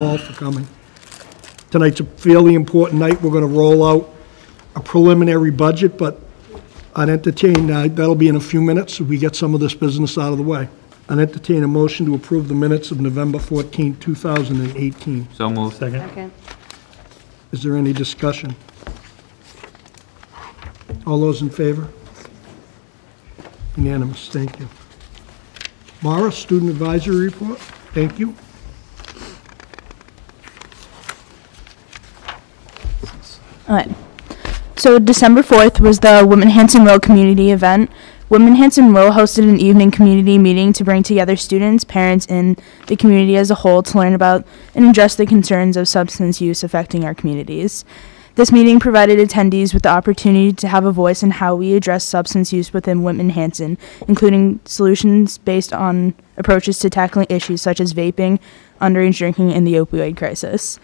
all for coming. Tonight's a fairly important night. We're going to roll out a preliminary budget, but I'd entertain, that'll be in a few minutes, so we get some of this business out of the way. I'd entertain a motion to approve the minutes of November 14, 2018. So moved. Second. Is there any discussion? All those in favor? Unanimous, thank you. Mara, Student Advisory Report, thank you. All right. So December 4th was the Whitman-Hanson Row community event. Whitman-Hanson Row hosted an evening community meeting to bring together students, parents, and the community as a whole to learn about and address the concerns of substance use affecting our communities. This meeting provided attendees with the opportunity to have a voice in how we address substance use within Whitman-Hanson, including solutions based on approaches to tackling issues such as vaping, underage drinking, and the opioid crisis.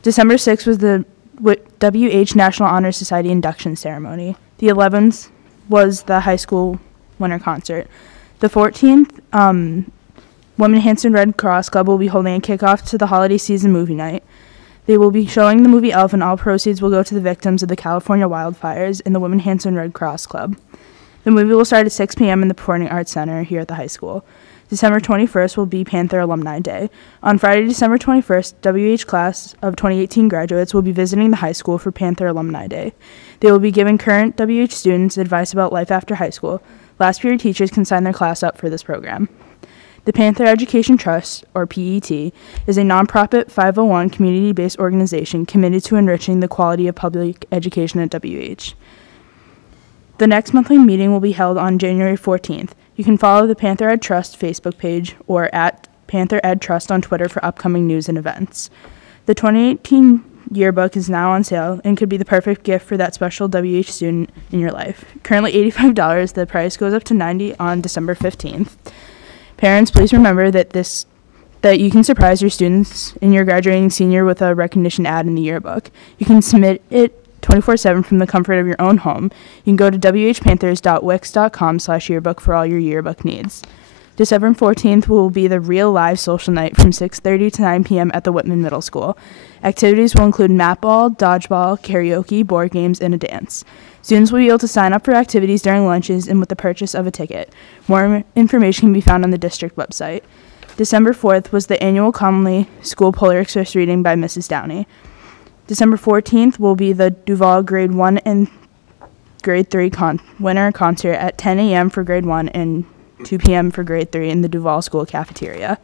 December 6th was the WH National Honor Society induction ceremony. The 11th was the high school winter concert. The 14th, Whitman-Hanson Red Cross Club will be holding a kickoff to the holiday season movie night. They will be showing the movie Elf, and all proceeds will go to the victims of the California wildfires in the Whitman-Hanson Red Cross Club. The movie will start at 6 p.m. in the Performing Arts Center here at the high school. December 21st will be Panther Alumni Day. On Friday, December 21st, WH class of 2018 graduates will be visiting the high school for Panther Alumni Day. They will be giving current WH students advice about life after high school. Last period teachers can sign their class up for this program. The Panther Education Trust, or PET, is a nonprofit 501 community-based organization committed to enriching the quality of public education at WH. The next monthly meeting will be held on January 14th. You can follow the Panther Ed Trust Facebook page or at Panther Ed Trust on Twitter for upcoming news and events. The 2018 yearbook is now on sale and could be the perfect gift for that special WH student in your life. Currently $85, the price goes up to $90 on December 15th. Parents, please remember that you can surprise your students and your graduating senior with a recognition ad in the yearbook. You can submit it 24/7 from the comfort of your own home. You can go to whpanthers.wix.com/yearbook for all your yearbook needs. December 14th will be the real live social night from 6:30 to 9 p.m. at the Whitman Middle School. Activities will include mat ball, dodgeball, karaoke, board games, and a dance. Students will be able to sign up for activities during lunches and with the purchase of a ticket. More information can be found on the district website. December 4th was the annual Conley School Polar Express reading by Mrs. Downey. December 14th will be the Duval Grade 1 and Grade 3 winter concert at 10 a.m. for Grade 1 and 2 p.m. for Grade 3 in the Duval School cafeteria.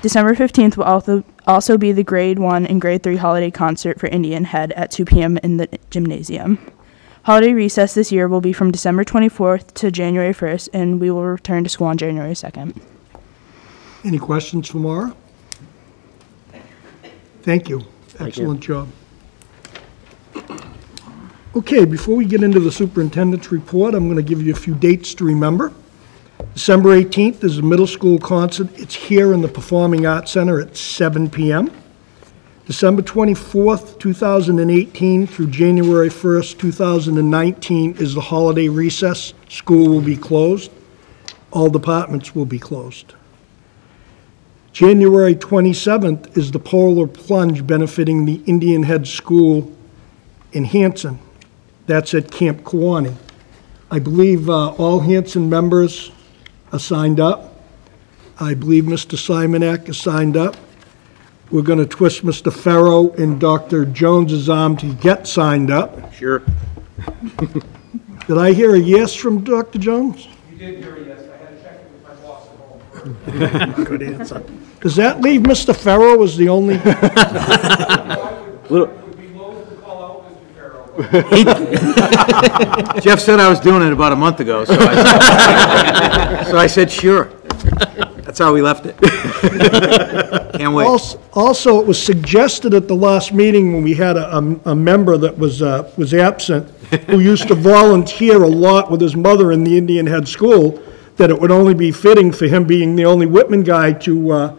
December 15th will also be the Grade 1 and Grade 3 holiday concert for Indian Head at 2 p.m. in the gymnasium. Holiday recess this year will be from December 24th to January 1st, and we will return to school on January 2nd. Any questions for Mara? Thank you. Excellent job. Okay, before we get into the superintendent's report, I'm going to give you a few dates to remember. December 18th is a middle school concert. It's here in the Performing Arts Center at 7 p.m. December 24th, 2018 through January 1st, 2019 is the holiday recess. School will be closed. All departments will be closed. January 27th is the Polar Plunge benefiting the Indian Head School in Hanson. That's at Camp Kewanee. I believe all Hanson members are signed up. I believe Mr. Simonak is signed up. We're going to twist Mr. Farrow and Dr. Jones's arm to get signed up. Sure. Did I hear a yes from Dr. Jones? You did hear a yes. I had to check it with my boss at home. Good answer. Does that leave Mr. Farrow as the only? I would be loath to call out Mr. Farrow. Jeff said I was doing it about a month ago, so I said sure. That's how we left it. Can't wait. Also, it was suggested at the last meeting when we had a member that was absent, who used to volunteer a lot with his mother in the Indian Head School, that it would only be fitting for him, being the only Whitman guy, to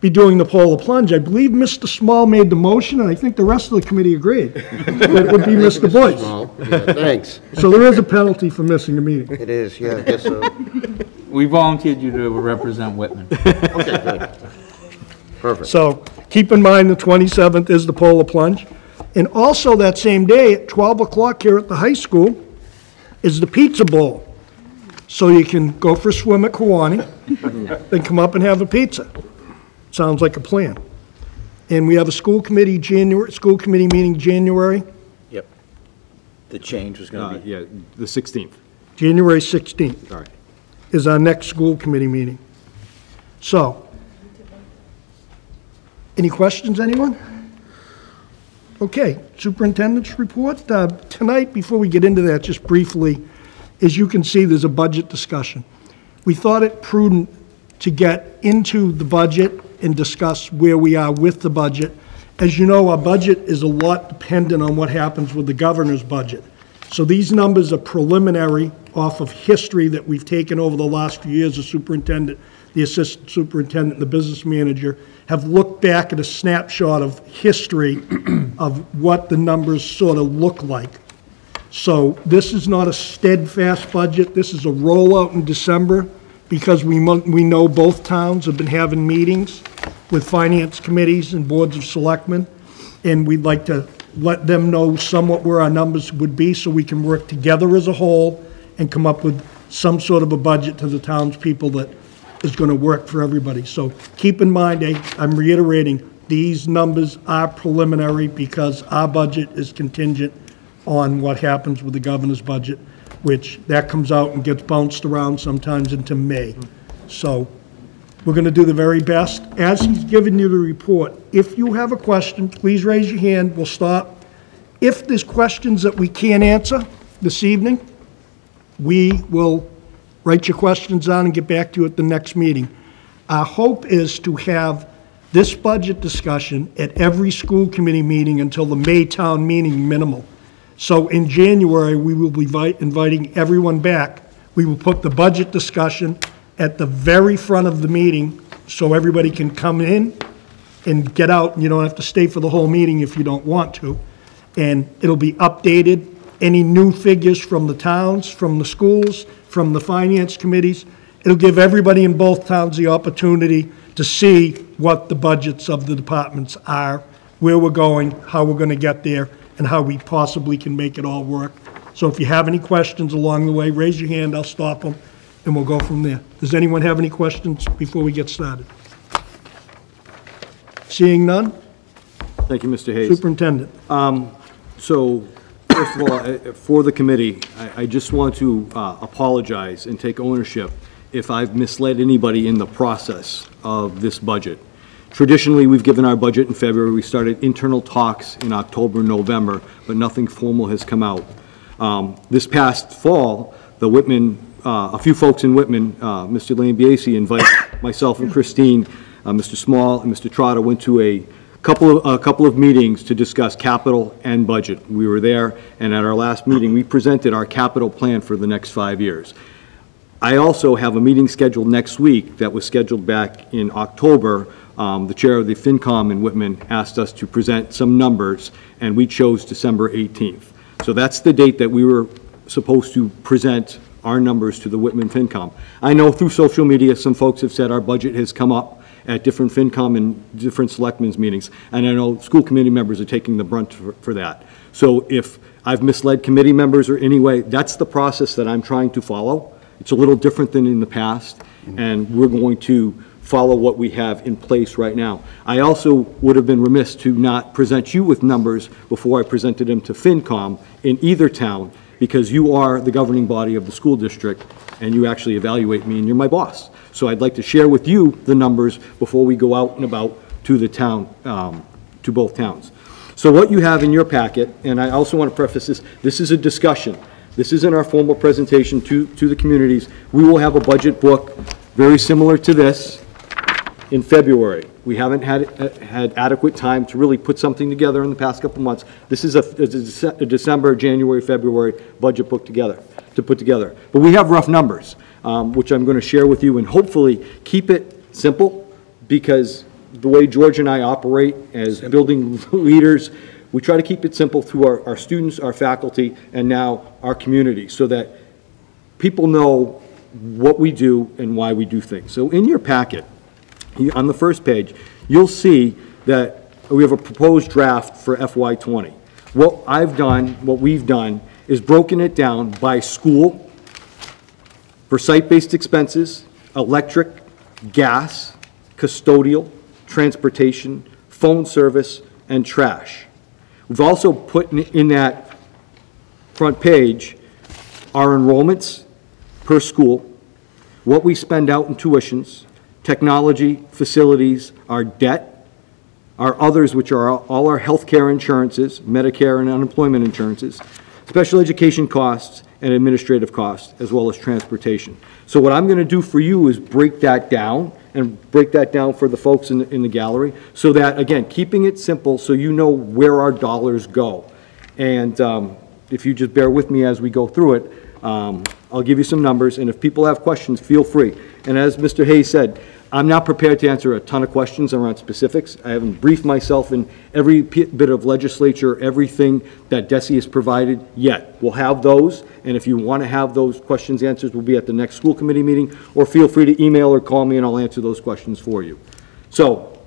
be doing the Polar Plunge. I believe Mr. Small made the motion, and I think the rest of the committee agreed. It would be Mr. Boyce. Yeah, thanks. So there is a penalty for missing a meeting. It is, yeah, I guess so. We volunteered you to represent Whitman. Okay, good. Perfect. So keep in mind, the 27th is the polar plunge. And also that same day, at 12 o'clock here at the high school, is the pizza bowl. So you can go for a swim at Kiwanee, then come up and have a pizza. Sounds like a plan. And we have a school committee meeting January, Yep. The change was going to be. Yeah, the 16th. January 16th Sorry. is our next school committee meeting. So, any questions, anyone? Okay, superintendent's report. Tonight, before we get into that, just briefly, as you can see, there's a budget discussion. We thought it prudent to get into the budget and discuss where we are with the budget. As you know, our budget is a lot dependent on what happens with the governor's budget. So these numbers are preliminary off of history that we've taken over the last few years. The superintendent, the assistant superintendent, and the business manager have looked back at a snapshot of history of what the numbers sort of look like. So this is not a steadfast budget. This is a rollout in December because we know both towns have been having meetings with finance committees and boards of selectmen, and we'd like to let them know somewhat where our numbers would be so we can work together as a whole and come up with some sort of a budget to the townspeople that is going to work for everybody. So keep in mind, I'm reiterating, these numbers are preliminary because our budget is contingent on what happens with the governor's budget, which that comes out and gets bounced around sometimes into May. So we're going to do the very best. As he's given you the report, if you have a question, please raise your hand. We'll stop. If there's questions that we can't answer this evening, we will write your questions down and get back to you at the next meeting. Our hope is to have this budget discussion at every school committee meeting until the May town meeting minimal. So in January, we will be inviting everyone back. We will put the budget discussion at the very front of the meeting so everybody can come in and get out, and you don't have to stay for the whole meeting if you don't want to. And it'll be updated, any new figures from the towns, from the schools, from the finance committees. It'll give everybody in both towns the opportunity to see what the budgets of the departments are, where we're going, how we're going to get there, and how we possibly can make it all work. So if you have any questions along the way, raise your hand, I'll stop them, and we'll go from there. Does anyone have any questions before we get started? Seeing none? Thank you, Mr. Hayes. Superintendent. So, first of all, for the committee, I just want to apologize and take ownership if I've misled anybody in the process of this budget. Traditionally, we've given our budget in February. We started internal talks in October, November, but nothing formal has come out. This past fall, a few folks in Whitman, Mr. Lambiase invited myself and Christine, Mr. Small and Mr. Trotter went to a couple of meetings to discuss capital and budget. We were there, and at our last meeting, we presented our capital plan for the next 5 years. I also have a meeting scheduled next week that was scheduled back in October. The chair of the FinCom in Whitman asked us to present some numbers, and we chose December 18th. So that's the date that we were supposed to present our numbers to the Whitman FinCom. I know through social media, some folks have said our budget has come up at different FinCom and different selectmen's meetings, and I know school committee members are taking the brunt for that. So if I've misled committee members or anyway, that's the process that I'm trying to follow. It's a little different than in the past, and we're going to follow what we have in place right now. I also would have been remiss to not present you with numbers before I presented them to FinCom in either town, because you are the governing body of the school district, and you actually evaluate me, and you're my boss. So I'd like to share with you the numbers before we go out and about to the town, to both towns. So what you have in your packet, and I also want to preface this is a discussion. This isn't our formal presentation to the communities. We will have a budget book very similar to this in February. We haven't had adequate time to really put something together in the past couple months. This is a December, January, February budget book to put together. But we have rough numbers, which I'm going to share with you, and hopefully keep it simple, because the way George and I operate as building leaders, we try to keep it simple through our students, our faculty, and now our community, so that people know what we do and why we do things. So in your packet, on the first page, you'll see that we have a proposed draft for FY '20. What we've done is broken it down by school for site-based expenses, electric, gas, custodial, transportation, phone service, and trash. We've also put in that front page our enrollments per school, what we spend out in tuitions, technology, facilities, our debt, our others, which are all our healthcare insurances, Medicare and unemployment insurances, special education costs, and administrative costs, as well as transportation. So what I'm going to do for you is break that down, and break that down for the folks in the gallery, so that, again, keeping it simple so you know where our dollars go. And if you just bear with me as we go through it, I'll give you some numbers, and if people have questions, feel free. And as Mr. Hayes said, I'm not prepared to answer a ton of questions around specifics. I haven't briefed myself in every bit of legislature, everything that DESE has provided yet. We'll have those, and if you want to have those questions answered, we'll be at the next school committee meeting, or feel free to email or call me and I'll answer those questions for you. So,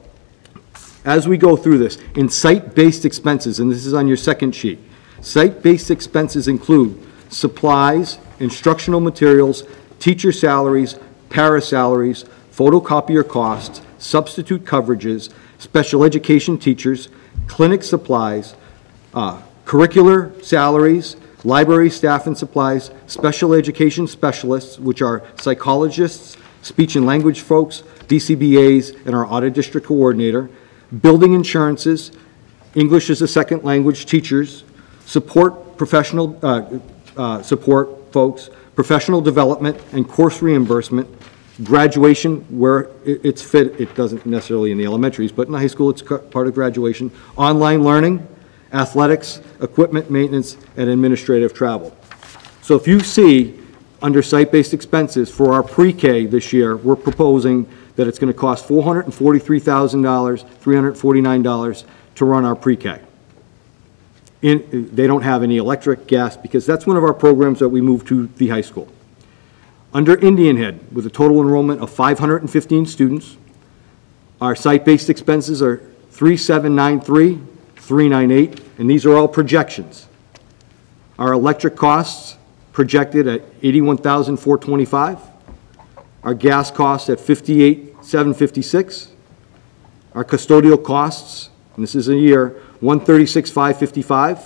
as we go through this, in site-based expenses, and this is on your second sheet, site-based expenses include supplies, instructional materials, teacher salaries, para salaries, photocopier costs, substitute coverages, special education teachers, clinic supplies, curricular salaries, library staff and supplies, special education specialists, which are psychologists, speech and language folks, BCBAs, and our audit district coordinator, building insurances, English as a second language teachers, support professional support folks, professional development and course reimbursement, graduation where it's fit, it doesn't necessarily in the elementaries, but in the high school it's part of graduation, online learning, athletics, equipment maintenance, and administrative travel. So if you see under site-based expenses for our pre-K this year, we're proposing that it's going to cost $443,000, $349 to run our pre-K. They don't have any electric, gas, because that's one of our programs that we moved to the high school. Under Indian Head, with a total enrollment of 515 students, our site-based expenses are 3793, 398, and these are all projections. Our electric costs projected at 81,425. Our gas costs at 58,756. Our custodial costs, and this is a year, 136,555.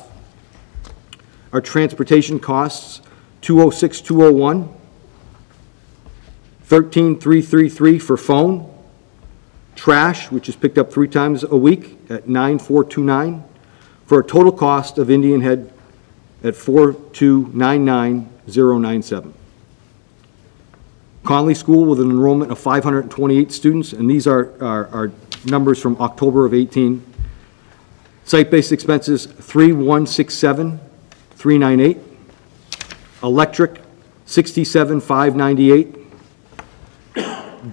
Our transportation costs, 206,201. 13,333 for phone. Trash, which is picked up 3 times a week, at 9,429, for a total cost of Indian Head at 4,299,097. Conley School with an enrollment of 528 students, and these are numbers from October of 18. Site-based expenses, 3,167,398. Electric, 67,598.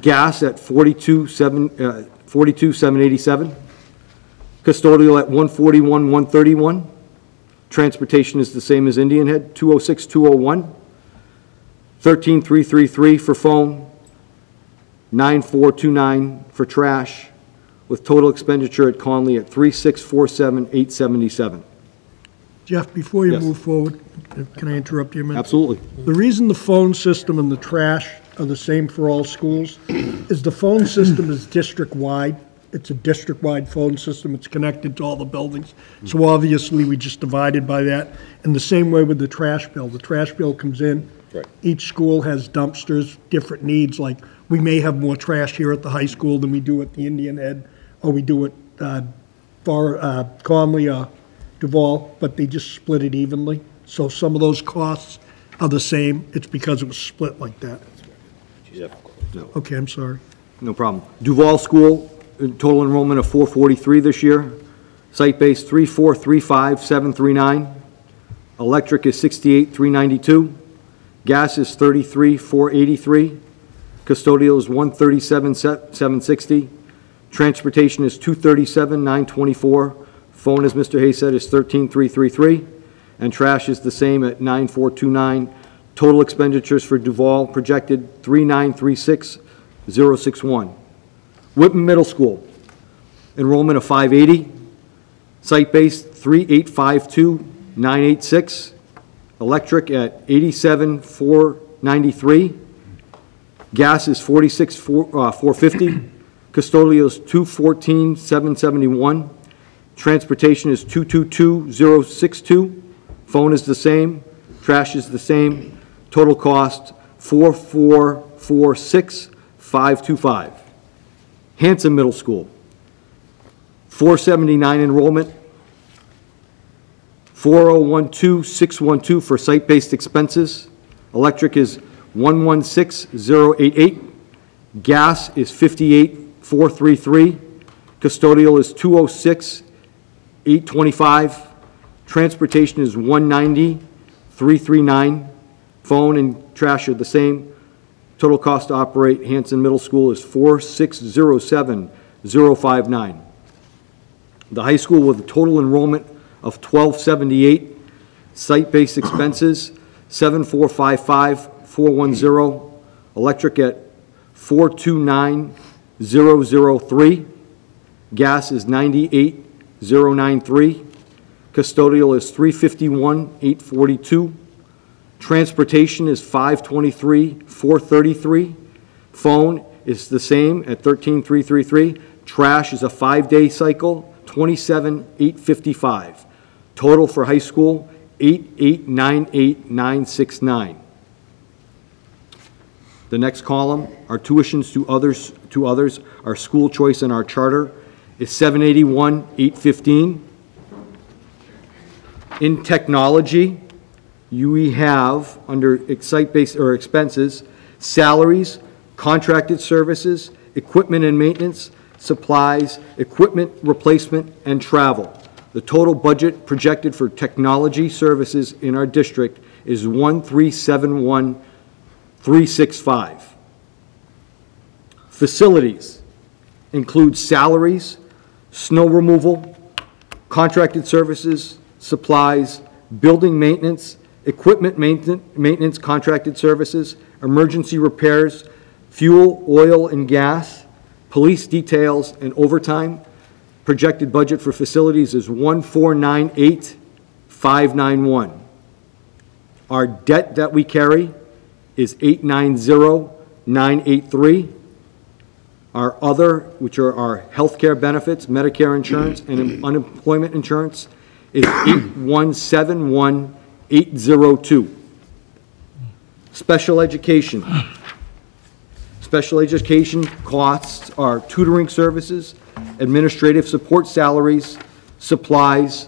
Gas at 42,787. Custodial at 141,131. Transportation is the same as Indian Head, 206,201. 13,333 for phone, 9,429 for trash, with total expenditure at Conley at 3,647,877. Jeff, before you Yes. move forward, can I interrupt you a minute? Absolutely. The reason the phone system and the trash are the same for all schools is the phone system is district-wide. It's a district-wide phone system. It's connected to all the buildings. So obviously, we just divided by that. And the same way with the trash bill. The trash bill comes in. Right. Each school has dumpsters, different needs. Like, we may have more trash here at the high school than we do at the Indian Head, or we do it for Conley or Duval, but they just split it evenly. So some of those costs are the same. It's because it was split like that. No. Okay, I'm sorry. No problem. Duval School, total enrollment of 443 this year. Site-based, 3,435,739. Electric is 68,392. Gas is 33,483. Custodial is 137,760. Transportation is 237,924. Phone, as Mr. Hayes said, is 13,333. And trash is the same at 9,429. Total expenditures for Duval projected 3,936,061. Whitman Middle School, enrollment of 580, site-based 3852986, electric at 87,493, gas is 46,450, custodial is 214,771, transportation is 222,062, phone is the same, trash is the same, total cost 4,446,525. Hanson Middle School, 479 enrollment, 4012612 for site-based expenses. Electric is 116088. Gas is 58433. Custodial is 206,825. Transportation is 190,339. Phone and trash are the same. Total cost to operate Hanson Middle School is 4607059. The high school with a total enrollment of 1278, site-based expenses 7455410, electric at 429003, gas is 98093, custodial is 351,842, transportation is 523,433, phone is the same at 13,333, trash is a 5-day cycle, 27,855. Total for high school, 8898,969. The next column, our tuitions to others, our school choice and our charter is 781,815. In technology, we have under site-based or expenses, salaries, contracted services, equipment and maintenance, supplies, equipment replacement, and travel. The total budget projected for technology services in our district is 1,371,365. Facilities include salaries, snow removal, contracted services, supplies, building maintenance, equipment maintenance, contracted services, emergency repairs, fuel, oil, and gas, police details, and overtime. Projected budget for facilities is 1,498,591. Our debt that we carry is 890,983. Our other, which are our health care benefits, Medicare insurance, and unemployment insurance, is 817,182. Special education. Special education costs are tutoring services, administrative support salaries, supplies,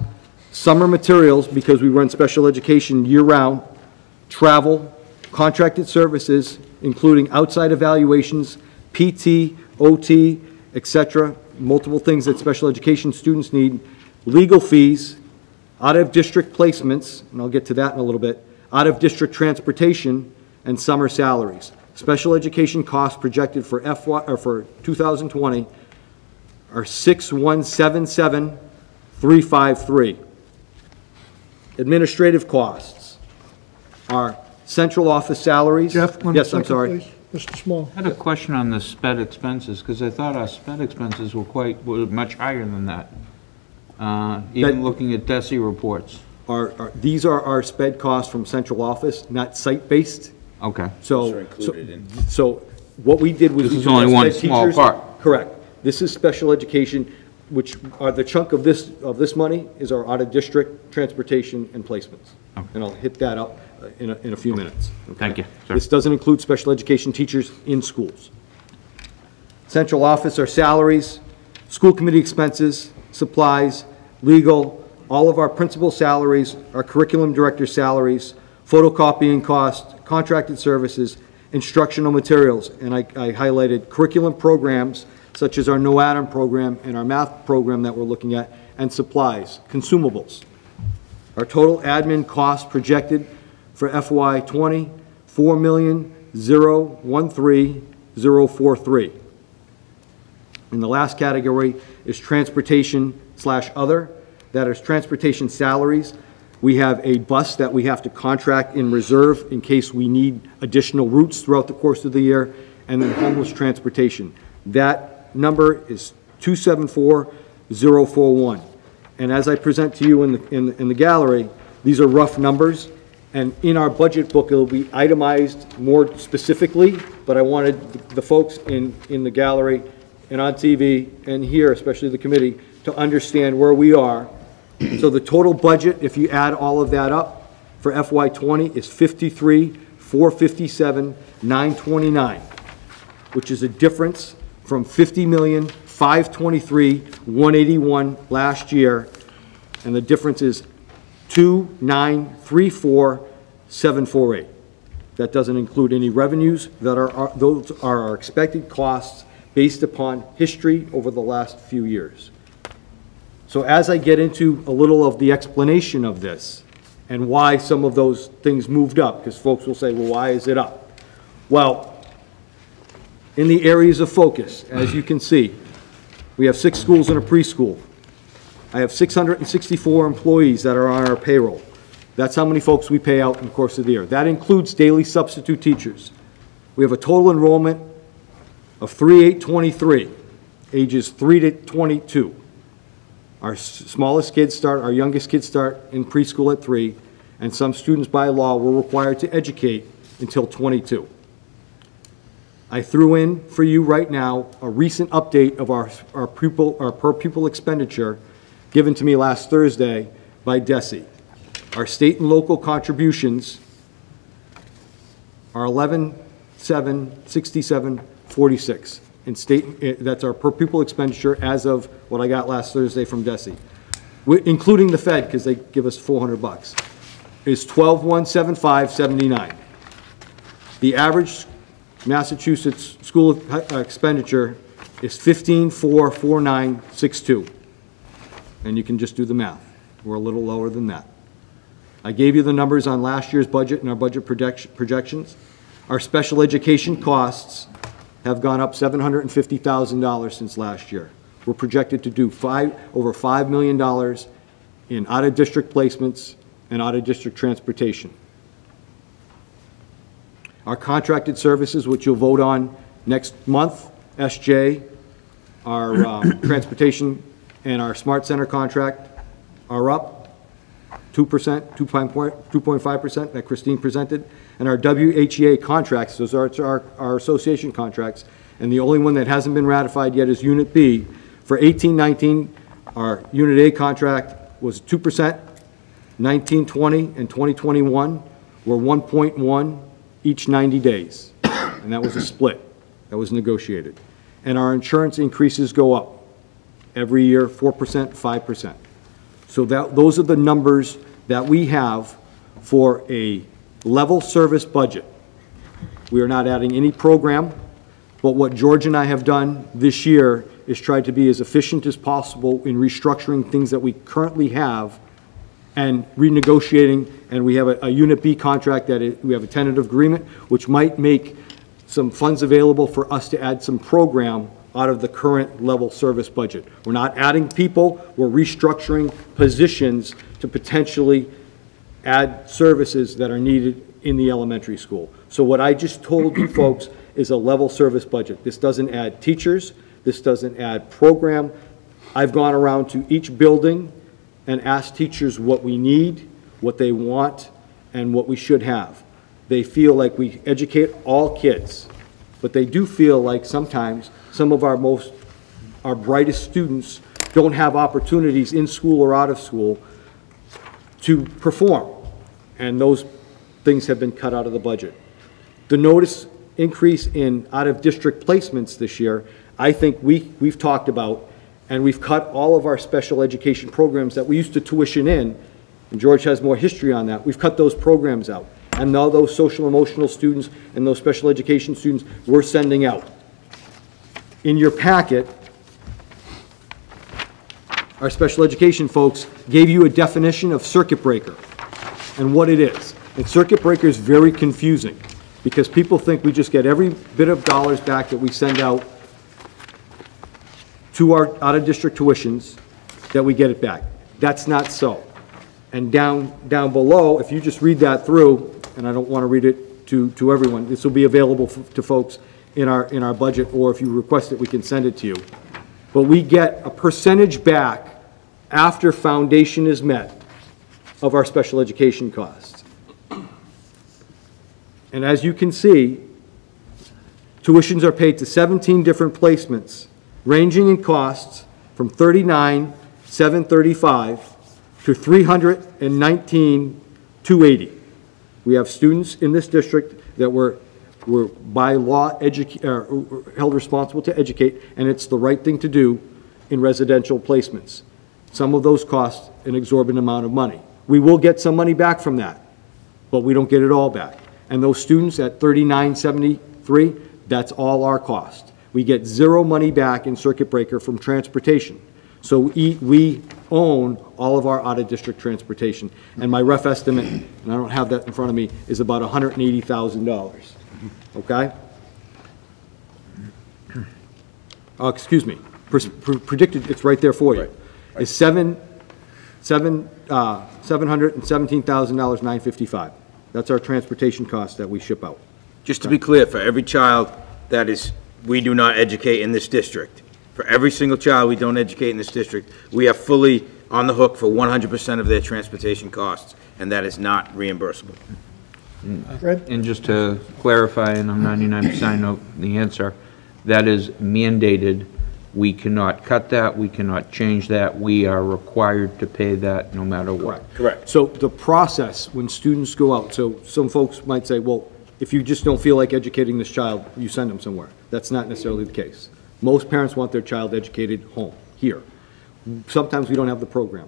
summer materials, because we run special education year-round, travel, contracted services, including outside evaluations, PT, OT, etc., multiple things that special education students need, legal fees, out-of-district placements, and I'll get to that in a little bit, out-of-district transportation, and summer salaries. Special education costs projected for for 2020 are 6,177,353. Administrative costs are central office salaries. Jeff, one yes, second, I'm sorry. please. Mr. Small. I had a question on the sped expenses, because I thought our sped expenses were much higher than that. Even looking at DESI reports. These are our sped costs from central office, not site-based. Okay. So what we did was This we is took only our one sped small teachers- part. Correct. This is special education, which are the chunk of this money is our out-of-district transportation and placements. Okay. And I'll hit that up in a few minutes. Okay? Thank you, sir. This doesn't include special education teachers in schools. Central office are salaries, school committee expenses, supplies, legal, all of our principal salaries, our curriculum director salaries, photocopying costs, contracted services, instructional materials, and I highlighted curriculum programs such as our No Atom program and our math program that we're looking at, and supplies, consumables. Our total admin costs projected for FY '20, $4,013,043. And the last category is transportation/other. That is transportation salaries. We have a bus that we have to contract in reserve in case we need additional routes throughout the course of the year, and then homeless transportation. That number is 274,041. And as I present to you in the gallery, these are rough numbers, and in our budget book, it'll be itemized more specifically, but I wanted the folks in the gallery and on TV and here, especially the committee, to understand where we are. So the total budget, if you add all of that up for FY20, is 53,457,929, which is a difference from 50,523,181 last year, and the difference is 2,934,748. That doesn't include any revenues that those are our expected costs based upon history over the last few years. So as I get into a little of the explanation of this and why some of those things moved up, because folks will say, well, why is it up? Well, in the areas of focus, as you can see, we have 6 schools and a preschool. I have 664 employees that are on our payroll. That's how many folks we pay out in the course of the year. That includes daily substitute teachers. We have a total enrollment of 3,823, ages 3 to 22. Our smallest kids start, our youngest kids start in preschool at 3, and some students by law were required to educate until 22. I threw in for you right now a recent update of our per pupil expenditure given to me last Thursday by DESE. Our state and local contributions are 11,767.46 in state. That's our per pupil expenditure as of what I got last Thursday from DESE, including the Fed, because they give us $400. Is 12,175.79. The average Massachusetts school expenditure is 15,449.62, and you can just do the math. We're a little lower than that. I gave you the numbers on last year's budget and our budget projections. Our special education costs have gone up $750,000 since last year. We're projected to do over $5 million in out-of-district placements and out-of-district transportation. Our contracted services, which you'll vote on next month, SJ, our transportation and our Smart Center contract are up 2%, 2.5% that Christine presented. And our WHEA contracts, those are our association contracts, and the only one that hasn't been ratified yet is Unit B. For 18-19, our Unit A contract was 2%, 19-20 and 2021 were 1.1 each 90 days, and that was a split. That was negotiated. And our insurance increases go up every year, 4%, 5%. So those are the numbers that we have for a level service budget. We are not adding any program, but what George and I have done this year is tried to be as efficient as possible in restructuring things that we currently have and renegotiating, and we have a Unit B contract we have a tentative agreement, which might make some funds available for us to add some program out of the current level service budget. We're not adding people, we're restructuring positions to potentially add services that are needed in the elementary school. So what I just told you folks is a level service budget. This doesn't add teachers, this doesn't add program. I've gone around to each building and asked teachers what we need, what they want, and what we should have. They feel like we educate all kids, but they do feel like sometimes some of our brightest students don't have opportunities in school or out of school to perform, and those things have been cut out of the budget. The notice increase in out-of-district placements this year, I think we've talked about, and we've cut all of our special education programs that we used to tuition in, and George has more history on that. We've cut those programs out. And now those social emotional students and those special education students we're sending out. In your packet, our special education folks gave you a definition of circuit breaker and what it is. And circuit breaker is very confusing because people think we just get every bit of dollars back that we send out to our out-of-district tuitions, that we get it back. That's not so. And down below, if you just read that through, and I don't want to read it to everyone, this will be available to folks in our budget, or if you request it, we can send it to you. but we get a percentage back after foundation is met of our special education costs. And as you can see, tuitions are paid to 17 different placements, ranging in costs from $39,735 to $319,280. We have students in this district that were by law held responsible to educate, and it's the right thing to do in residential placements. Some of those cost an exorbitant amount of money. We will get some money back from that, but we don't get it all back. And those students at $39.73, that's all our cost. We get zero money back in circuit breaker from transportation. So we own all of our out-of-district transportation. And my rough estimate, and I don't have that in front of me, is about $180,000, okay? Excuse me, predicted, it's right there for you. Is $717,955. That's our transportation cost that we ship out. Just to be clear, for every child that is, we do not educate in this district, for every single child we don't educate in this district, we are fully on the hook for 100% of their transportation costs, and that is not reimbursable. Fred? And just to clarify, and I'm 99% know the answer, that is mandated. We cannot cut that, we cannot change that, we are required to pay that no matter what. Correct. So the process, when students go out, so some folks might say, well, if you just don't feel like educating this child, you send them somewhere. That's not necessarily the case. Most parents want their child educated home, here. Sometimes we don't have the program.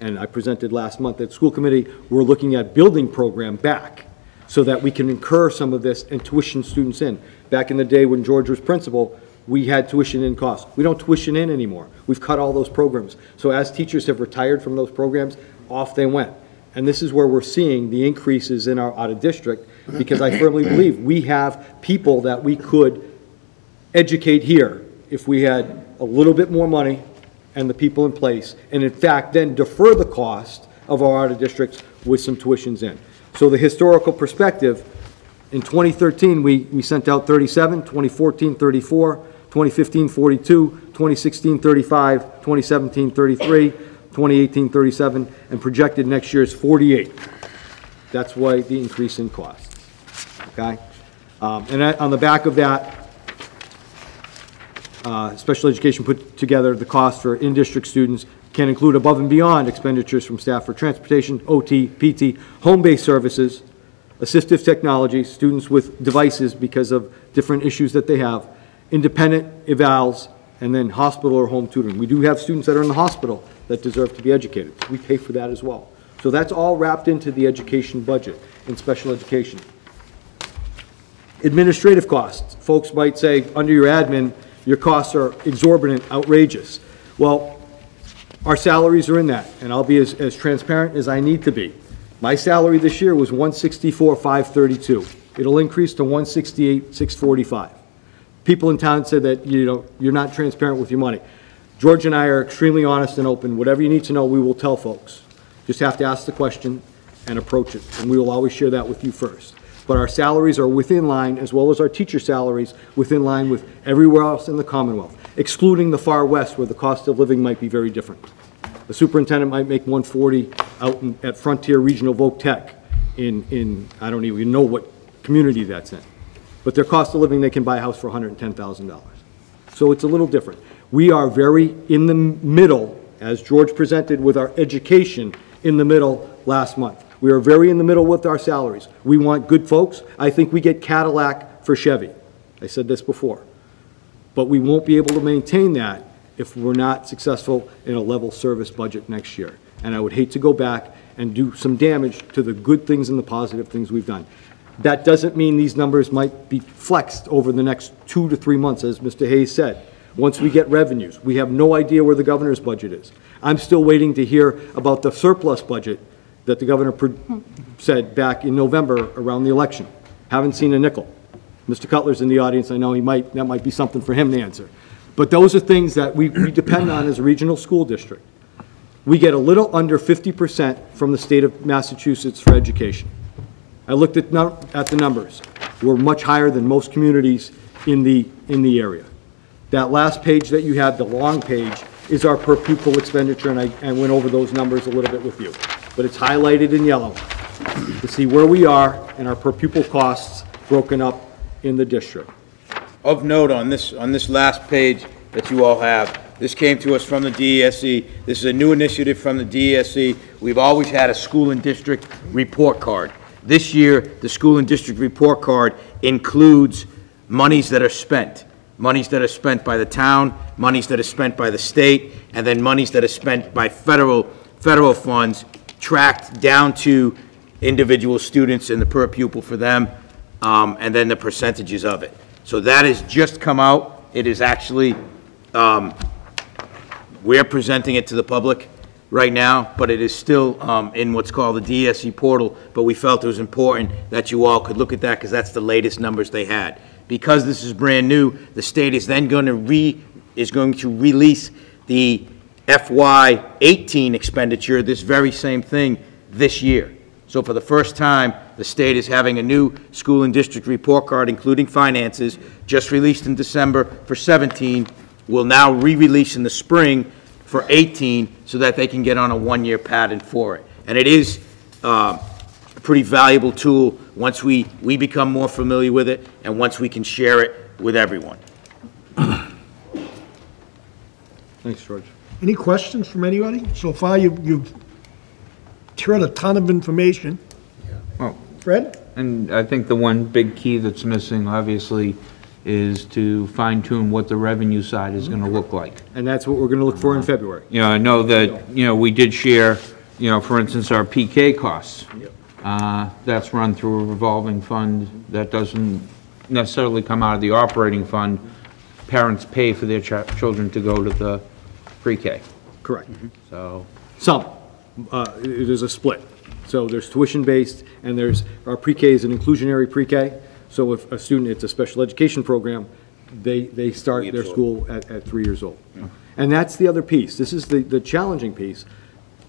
And I presented last month at school committee, we're looking at building program back so that we can incur some of this and tuition students in. Back in the day when George was principal, we had tuition in costs. We don't tuition in anymore. We've cut all those programs. So as teachers have retired from those programs, off they went. And this is where we're seeing the increases in our out-of-district, because I firmly believe we have people that we could educate here if we had a little bit more money and the people in place, and in fact, then defer the cost of our out-of-districts with some tuitions in. So the historical perspective, in 2013, we sent out 37, 2014, 34, 2015, 42, 2016, 35, 2017, 33, 2018, 37, and projected next year is 48. That's why the increase in costs, okay? And on the back of that, special education put together the cost for in-district students can include above and beyond expenditures from staff for transportation, OT, PT, home-based services, assistive technology, students with devices because of different issues that they have, independent evals, and then hospital or home tutoring. We do have students that are in the hospital that deserve to be educated. We pay for that as well. So that's all wrapped into the education budget in special education. Administrative costs. Folks might say, under your admin, your costs are exorbitant, outrageous. Well, our salaries are in that, and I'll be as transparent as I need to be. My salary this year was $164,532. It'll increase to $168,645. People in town said that, you know, you're not transparent with your money. George and I are extremely honest and open. Whatever you need to know, we will tell folks. Just have to ask the question and approach it, and we will always share that with you first. But our salaries are within line, as well as our teacher salaries, within line with everywhere else in the Commonwealth, excluding the far west where the cost of living might be very different. The superintendent might make $140 out at Frontier Regional Voc Tech in I don't even know what community that's in. But their cost of living, they can buy a house for $110,000. So it's a little different. We are very in the middle, as George presented with our education in the middle last month. We are very in the middle with our salaries. We want good folks. I think we get Cadillac for Chevy. I said this before. But we won't be able to maintain that if we're not successful in a level service budget next year. And I would hate to go back and do some damage to the good things and the positive things we've done. That doesn't mean these numbers might be flexed over the next 2 to 3 months, as Mr. Hayes said. Once we get revenues, we have no idea where the governor's budget is. I'm still waiting to hear about the surplus budget that the governor said back in November around the election. Haven't seen a nickel. Mr. Cutler's in the audience. I know that might be something for him to answer. But those are things that we depend on as a regional school district. We get a little under 50% from the state of Massachusetts for education. I looked at the numbers. We're much higher than most communities in the area. That last page that you had, the long page, is our per pupil expenditure, and I went over those numbers a little bit with you. But it's highlighted in yellow to see where we are and our per pupil costs broken up in the district. Of note on this last page that you all have, this came to us from the DESE. This is a new initiative from the DESE. We've always had a school and district report card. This year, the school and district report card includes monies that are spent by the town, monies that are spent by the state, and then monies that are spent by federal funds, tracked down to individual students and the per pupil for them, and then the percentages of it. So that has just come out. It is actually, we're presenting it to the public right now, but it is still in what's called the DSE portal, but we felt it was important that you all could look at that because that's the latest numbers they had. Because this is brand new, the state is then going to release the FY18 expenditure, this very same thing, this year. So for the first time, the state is having a new school and district report card, including finances, just released in December for 17, will now re-release in the spring for 18, so that they can get on a one-year pattern for it. And it is a pretty valuable tool once we become more familiar with it and once we can share it with everyone. Thanks, George. Any questions from anybody? So far, you've heard a ton of information. Well, Fred? and I think the one big key that's missing, obviously, is to fine-tune what the revenue side is going to look like. And that's what we're going to look for in February. You know, I know that, we did share, for instance, our PK costs. That's run through a revolving fund. That doesn't necessarily come out of the operating fund. Parents pay for their children to go to the pre-K. Correct. So, Some. It is a split. So there's tuition-based, and there's, our pre-K is an inclusionary pre-K. So if a student, it's a special education program, they start their school at 3 years old. And that's the other piece. This is the challenging piece.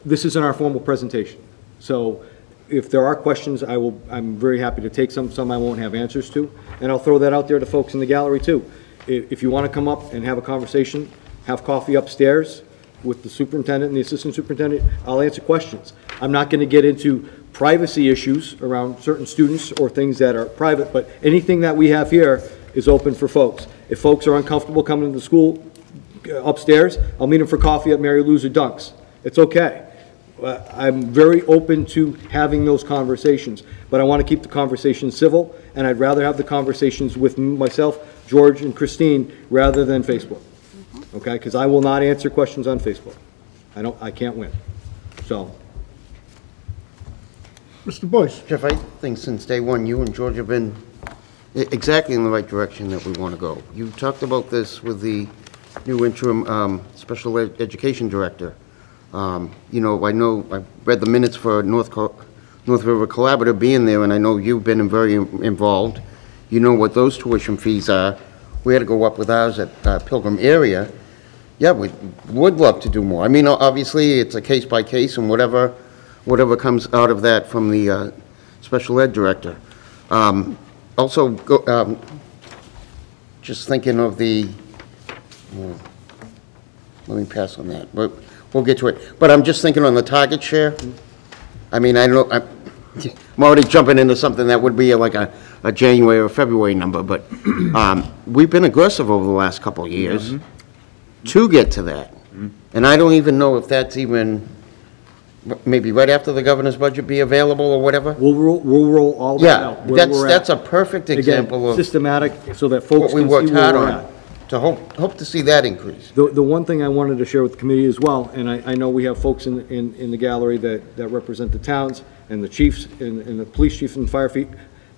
This isn't our formal presentation. So if there are questions, I'm very happy to take some I won't have answers to. And I'll throw that out there to folks in the gallery too. If you want to come up and have a conversation, have coffee upstairs with the superintendent and the assistant superintendent, I'll answer questions. I'm not going to get into privacy issues around certain students or things that are private, but anything that we have here is open for folks. If folks are uncomfortable coming to the school upstairs, I'll meet them for coffee at Mary Lou's or Dunk's. It's okay. I'm very open to having those conversations, but I want to keep the conversation civil, and I'd rather have the conversations with myself, George, and rather than Facebook. Okay, because I will not answer questions on Facebook. I can't win. So. Mr. Boyce? Jeff, I think since day one, you and George have been exactly in the right direction that we want to go. You talked about this with the new interim special education director. I know I read the minutes for North River Collaborative being there, and I know you've been very involved. You know what those tuition fees are. We had to go up with ours at Pilgrim area. Yeah, we would love to do more. I mean, obviously, it's a case by case, and whatever comes out of that from the special ed director. Also, just thinking of the, let me pass on that, but we'll get to it. But I'm just thinking on the target share. I mean, I don't, I'm already jumping into something that would be like a January or February number, but we've been aggressive over the last couple of years to get to that. And I don't even know if that's even, maybe right after the governor's budget be available or whatever. We'll roll all that out. Yeah, that's a perfect example Again, of systematic, so that folks what we can worked see where hard we're on, at. to hope to see that increase. The one thing I wanted to share with the committee as well, and I know we have folks in the gallery that represent the towns, and the chiefs, and the police chiefs and fire chief,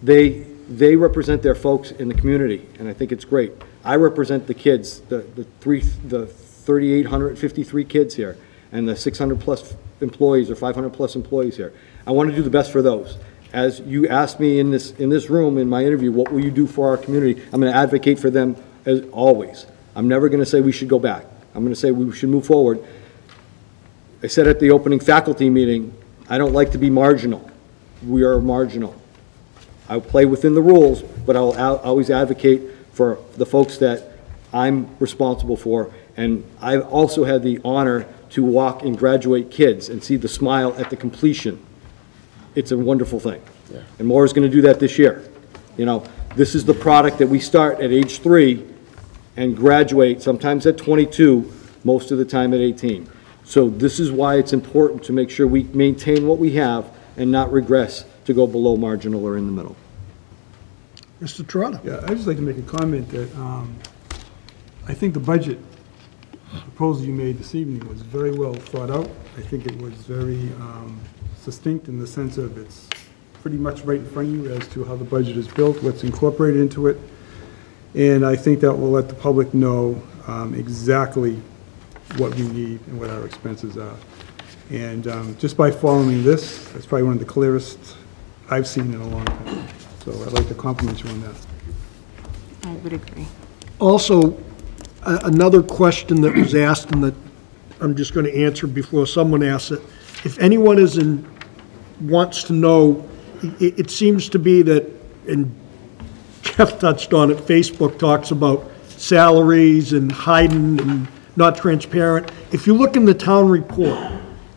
they represent their folks in the community, and I think it's great. I represent the kids, the 3,853 kids here, and the 600 plus employees or 500 plus employees here. I want to do the best for those. As you asked me in this room in my interview, what will you do for our community? I'm going to advocate for them as always. I'm never going to say we should go back. I'm going to say we should move forward. I said at the opening faculty meeting, I don't like to be marginal. We are marginal. I'll play within the rules, but I'll always advocate for the folks that I'm responsible for, and I've also had the honor to walk and graduate kids and see the smile at the completion. It's a wonderful thing. And Maura's going to do that this year. You know, this is the product that we start at age 3 and graduate sometimes at 22, most of the time at 18. So this is why it's important to make sure we maintain what we have and not regress to go below marginal or in the middle. Mr. Trotter? Yeah, I'd just like to make a comment that I think the budget proposal you made this evening was very well thought out. I think it was very succinct in the sense of it's pretty much right in front of you as to how the budget is built, what's incorporated into it. And I think that will let the public know exactly what we need and what our expenses are. And just by following this, that's probably one of the clearest I've seen in a long time. So I'd like to compliment you on that. I would agree. Also, another question that was asked and that I'm just going to answer before someone asks it. If anyone wants to know, it seems to be that, and Jeff touched on it, Facebook talks about salaries and hiding and not transparent. If you look in the town report,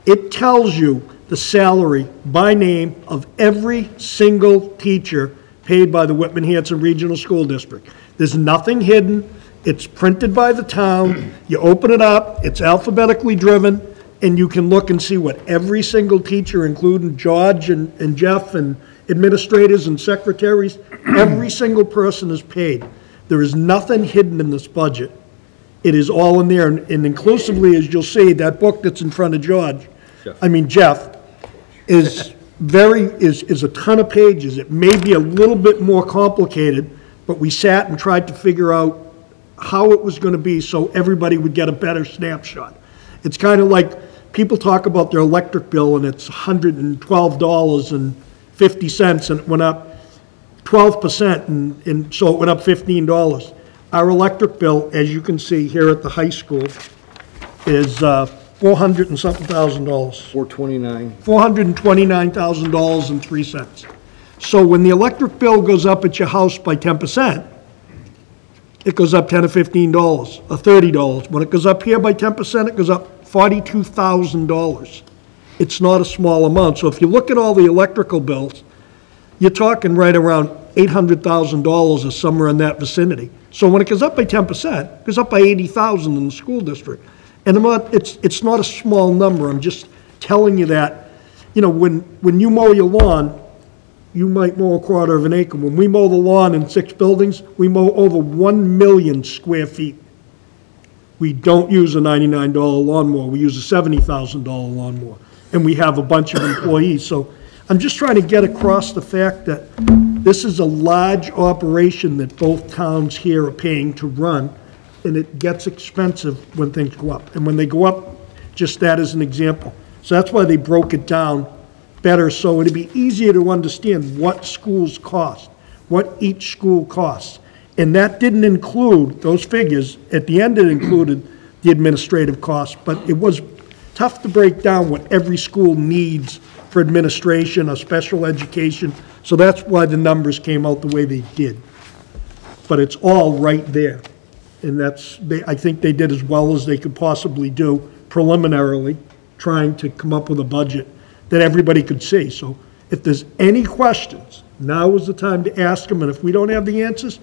it tells you the salary by name of every single teacher paid by the Whitman-Hanson Regional School District. There's nothing hidden. It's printed by the town. You open it up, it's alphabetically driven, and you can look and see what every single teacher, including George and Jeff and administrators and secretaries, every single person is paid. There is nothing hidden in this budget. It is all in there, and inclusively, as you'll see, that book that's in front of Jeff, is a ton of pages. It may be a little bit more complicated, but we sat and tried to figure out how it was going to be so everybody would get a better snapshot. It's kind of like people talk about their electric bill and it's $112.50 and it went up 12% and so it went up $15. Our electric bill, as you can see here at the high school, is $400 and something thousand. $429,000.03. So when the electric bill goes up at your house by 10%, it goes up $10 or $15 or $30. When it goes up here by 10%, it goes up $42,000. It's not a small amount. So if you look at all the electrical bills, you're talking right around $800,000 or somewhere in that vicinity. So when it goes up by 10%, it goes up by $80,000 in the school district. And it's not a small number. I'm just telling you that, you know, when you mow your lawn, you might mow a quarter of an acre. When we mow the lawn in 6 buildings, we mow over 1 million square feet. We don't use a $99 lawnmower. We use a $70,000 lawnmower. And we have a bunch of employees. So I'm just trying to get across the fact that this is a large operation that both towns here are paying to run, and it gets expensive when things go up. And when they go up, just that as an example. So that's why they broke it down better, so it'd be easier to understand what schools cost, what each school costs. And that didn't include, those figures, at the end it included the administrative costs, but it was tough to break down what every school needs for administration or special education. So that's why the numbers came out the way they did. But it's all right there. And I think they did as well as they could possibly do preliminarily, trying to come up with a budget that everybody could see. So if there's any questions, now is the time to ask them. And if we don't have the answers,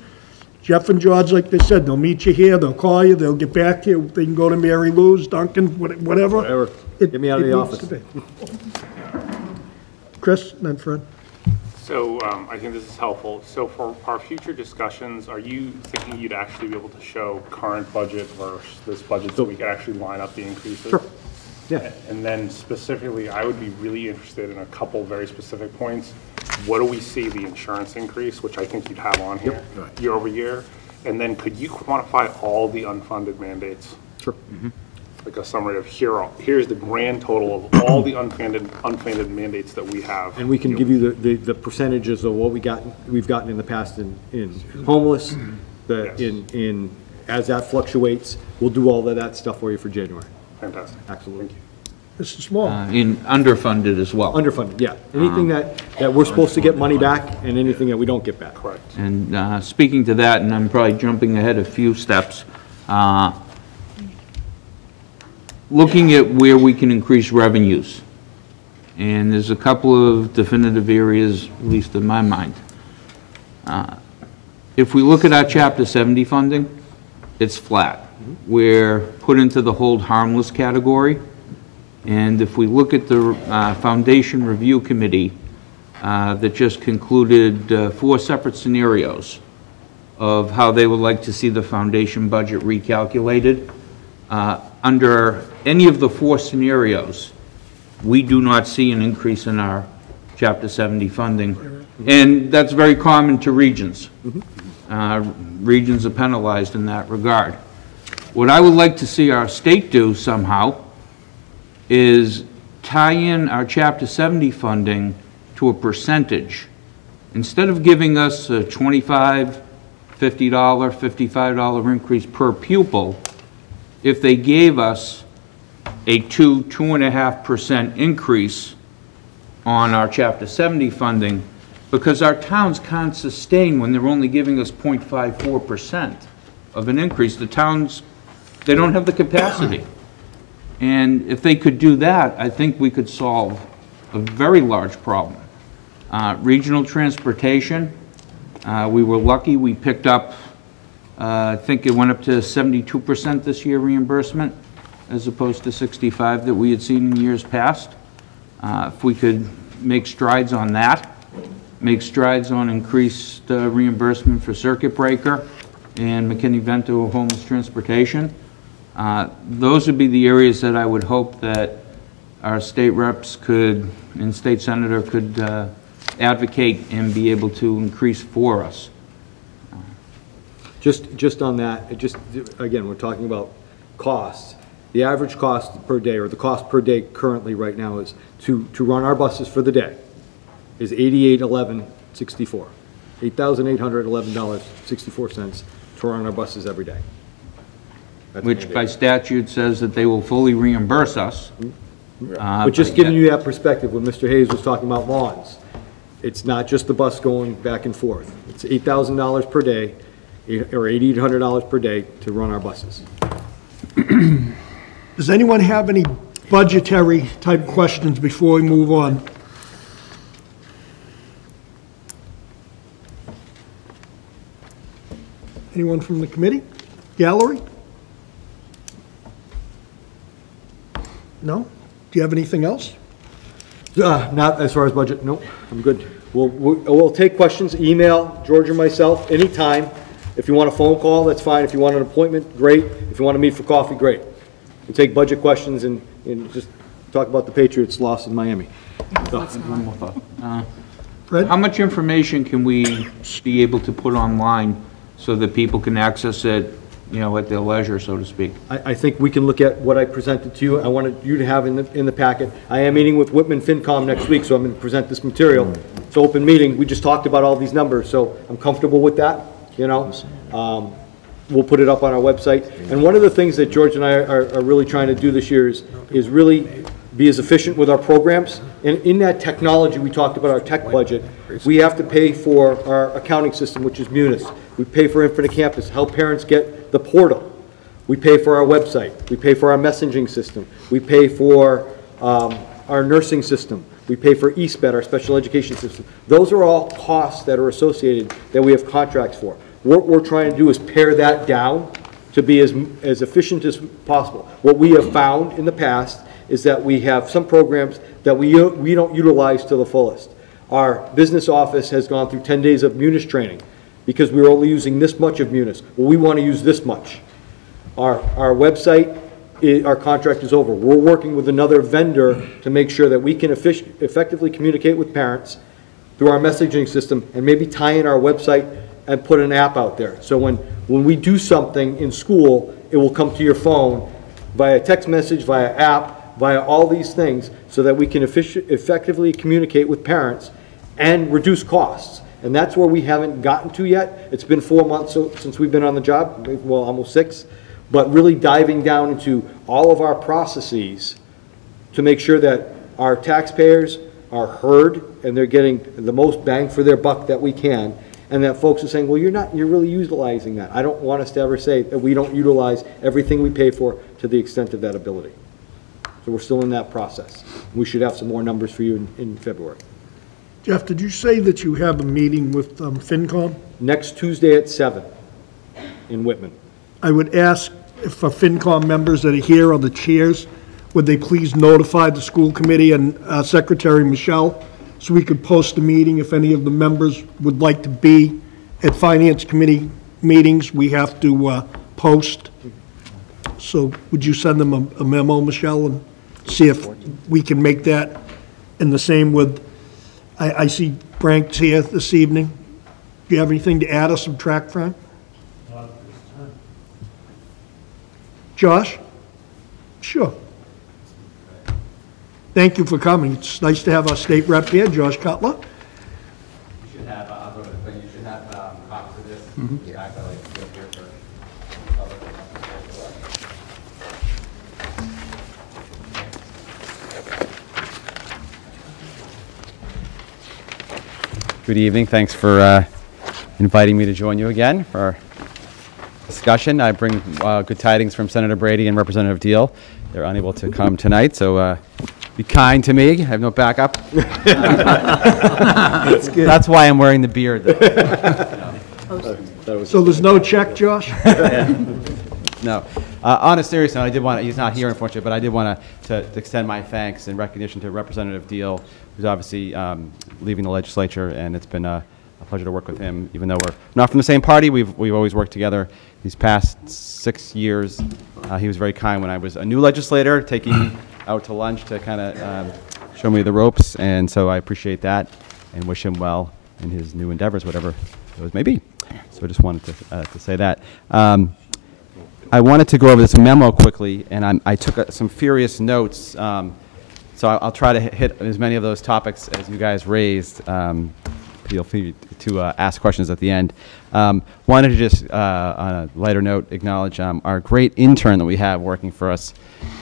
Jeff and George, like they said, they'll meet you here, they'll call you, they'll get back to you. They can go to Mary Lou's, Duncan, whatever. Whatever. Get me out of the office. Chris, and then Fred. So I think this is helpful. So for our future discussions, are you thinking you'd actually be able to show current budget versus this budget so we could actually line up the increases? Sure. Yeah. And then specifically, I would be really interested in a couple very specific points. What do we see the insurance increase, which I think you'd have on here, year over year? And then could you quantify all the unfunded mandates? Sure. Like a summary of here's the grand total of all the unfunded mandates that we have. And we can give you the percentages of what we've gotten in the past in homeless, as that fluctuates, we'll do all of that stuff for you for January. Fantastic. Absolutely. Thank you. Mr. Small. In underfunded as well. Underfunded, yeah. Anything that we're supposed to get money back and anything that we don't get back. Correct. And speaking to that, and I'm probably jumping ahead a few steps, Looking at where we can increase revenues, and there's a couple of definitive areas, at least in my mind. If we look at our Chapter 70 funding, it's flat. We're put into the hold harmless category, and if we look at the Foundation Review Committee that just concluded 4 separate scenarios of how they would like to see the foundation budget recalculated, under any of the 4 scenarios, we do not see an increase in our Chapter 70 funding. And that's very common to regions. Regions are penalized in that regard. What I would like to see our state do somehow is tie in our Chapter 70 funding to a percentage. Instead of giving us a $25, $50, $55 increase per pupil, if they gave us a 2.5% increase on our Chapter 70 funding, because our towns can't sustain when they're only giving us 0.54% of an increase. The towns, they don't have the capacity. And if they could do that, I think we could solve a very large problem. Regional transportation, we were lucky, we picked up, I think it went up to 72% this year reimbursement, as opposed to 65 that we had seen in years past. If we could make strides on that, make strides on increased reimbursement for circuit breaker and McKinney-Vento homeless transportation, those would be the areas that I would hope that our state reps could, and state senator could advocate and be able to increase for us. Just on that, again, we're talking about costs. The average cost per day, or the cost per day currently right now is, to run our buses for the day, is $88.11.64. $8,811.64 to run our buses every day. That's Which mandated. by statute says that they will fully reimburse us. But just giving you that perspective, when Mr. Hayes was talking about lawns, it's not just the bus going back and forth. It's $8,000 per day, or $8,800 per day to run our buses. Does anyone have any budgetary type questions before we move on? Anyone from the committee? Gallery? No? Do you have anything else? Not as far as budget, nope, I'm good. We'll take questions, email, George or myself, anytime. If you want a phone call, that's fine. If you want an appointment, great. If you want to meet for coffee, great. We'll take budget questions and just talk about the Patriots' loss in Miami. One more thought. Fred? How much information can we be able to put online so that people can access it, you know, at their leisure, so to speak? I think we can look at what I presented to you. I wanted you to have in the packet. I am meeting with Whitman FinCom next week, so I'm going to present this material. It's an open meeting. We just talked about all these numbers, so I'm comfortable with that, you know. We'll put it up on our website. And one of the things that George and I are really trying to do this year is really be as efficient with our programs. And in that technology, we talked about our tech budget. We have to pay for our accounting system, which is Munis. We pay for Infinite Campus, help parents get the portal. We pay for our website. We pay for our messaging system. We pay for our nursing system. We pay for eSped, our special education system. Those are all costs that are associated that we have contracts for. What we're trying to do is pare that down to be as efficient as possible. What we have found in the past is that we have some programs that we don't utilize to the fullest. Our business office has gone through 10 days of Munis training because we were only using this much of Munis. Well, we want to use this much. Our website, our contract is over. We're working with another vendor to make sure that we can effectively communicate with parents through our messaging system and maybe tie in our website and put an app out there. So when we do something in school, it will come to your phone via text message, via app, via all these things, so that we can effectively communicate with parents and reduce costs. And that's where we haven't gotten to yet. It's been 4 months since we've been on the job, well, almost 6, but really diving down into all of our processes to make sure that our taxpayers are heard and they're getting the most bang for their buck that we can. and that folks are saying, well, you're really utilizing that. I don't want us to ever say that we don't utilize everything we pay for to the extent of that ability. So we're still in that process. We should have some more numbers for you in February. Jeff, did you say that you have a meeting with FinCom? Next Tuesday at 7 in Whitman. I would ask if for FinCom members that are here or the chairs, would they please notify the school committee and Secretary Michelle so we could post a meeting if any of the members would like to be at Finance Committee meetings. We have to post. So would you send them a memo, Michelle, and see if we can make that? And the same with, I see Frank's here this evening. Do you have anything to add or subtract, Frank? Josh? Sure. Thank you for coming. It's nice to have our state rep here, Josh Cutler. You should have, but you should have copies of this. In fact, I like to go here for Good evening. Thanks for inviting me to join you again for our discussion. I bring good tidings from Senator Brady and Representative Deal. They're unable to come tonight, so be kind to me. I have no backup. That's why I'm wearing the beard. So there's no check, Josh? No. On a serious note, I did want to, he's not here unfortunately, but I did want to extend my thanks and recognition to Representative Deal, who's obviously leaving the legislature, and it's been a pleasure to work with him. Even though we're not from the same party, we've always worked together. These past 6 years, he was very kind when I was a new legislator, taking me out to lunch to kind of show me the ropes, and so I appreciate that and wish him well in his new endeavors, whatever those may be. So I just wanted to say that. I wanted to go over this memo quickly, and I took some furious notes, so I'll try to hit as many of those topics as you guys raised. Feel free to ask questions at the end. Wanted to just, on a lighter note, acknowledge our great intern that we have working for us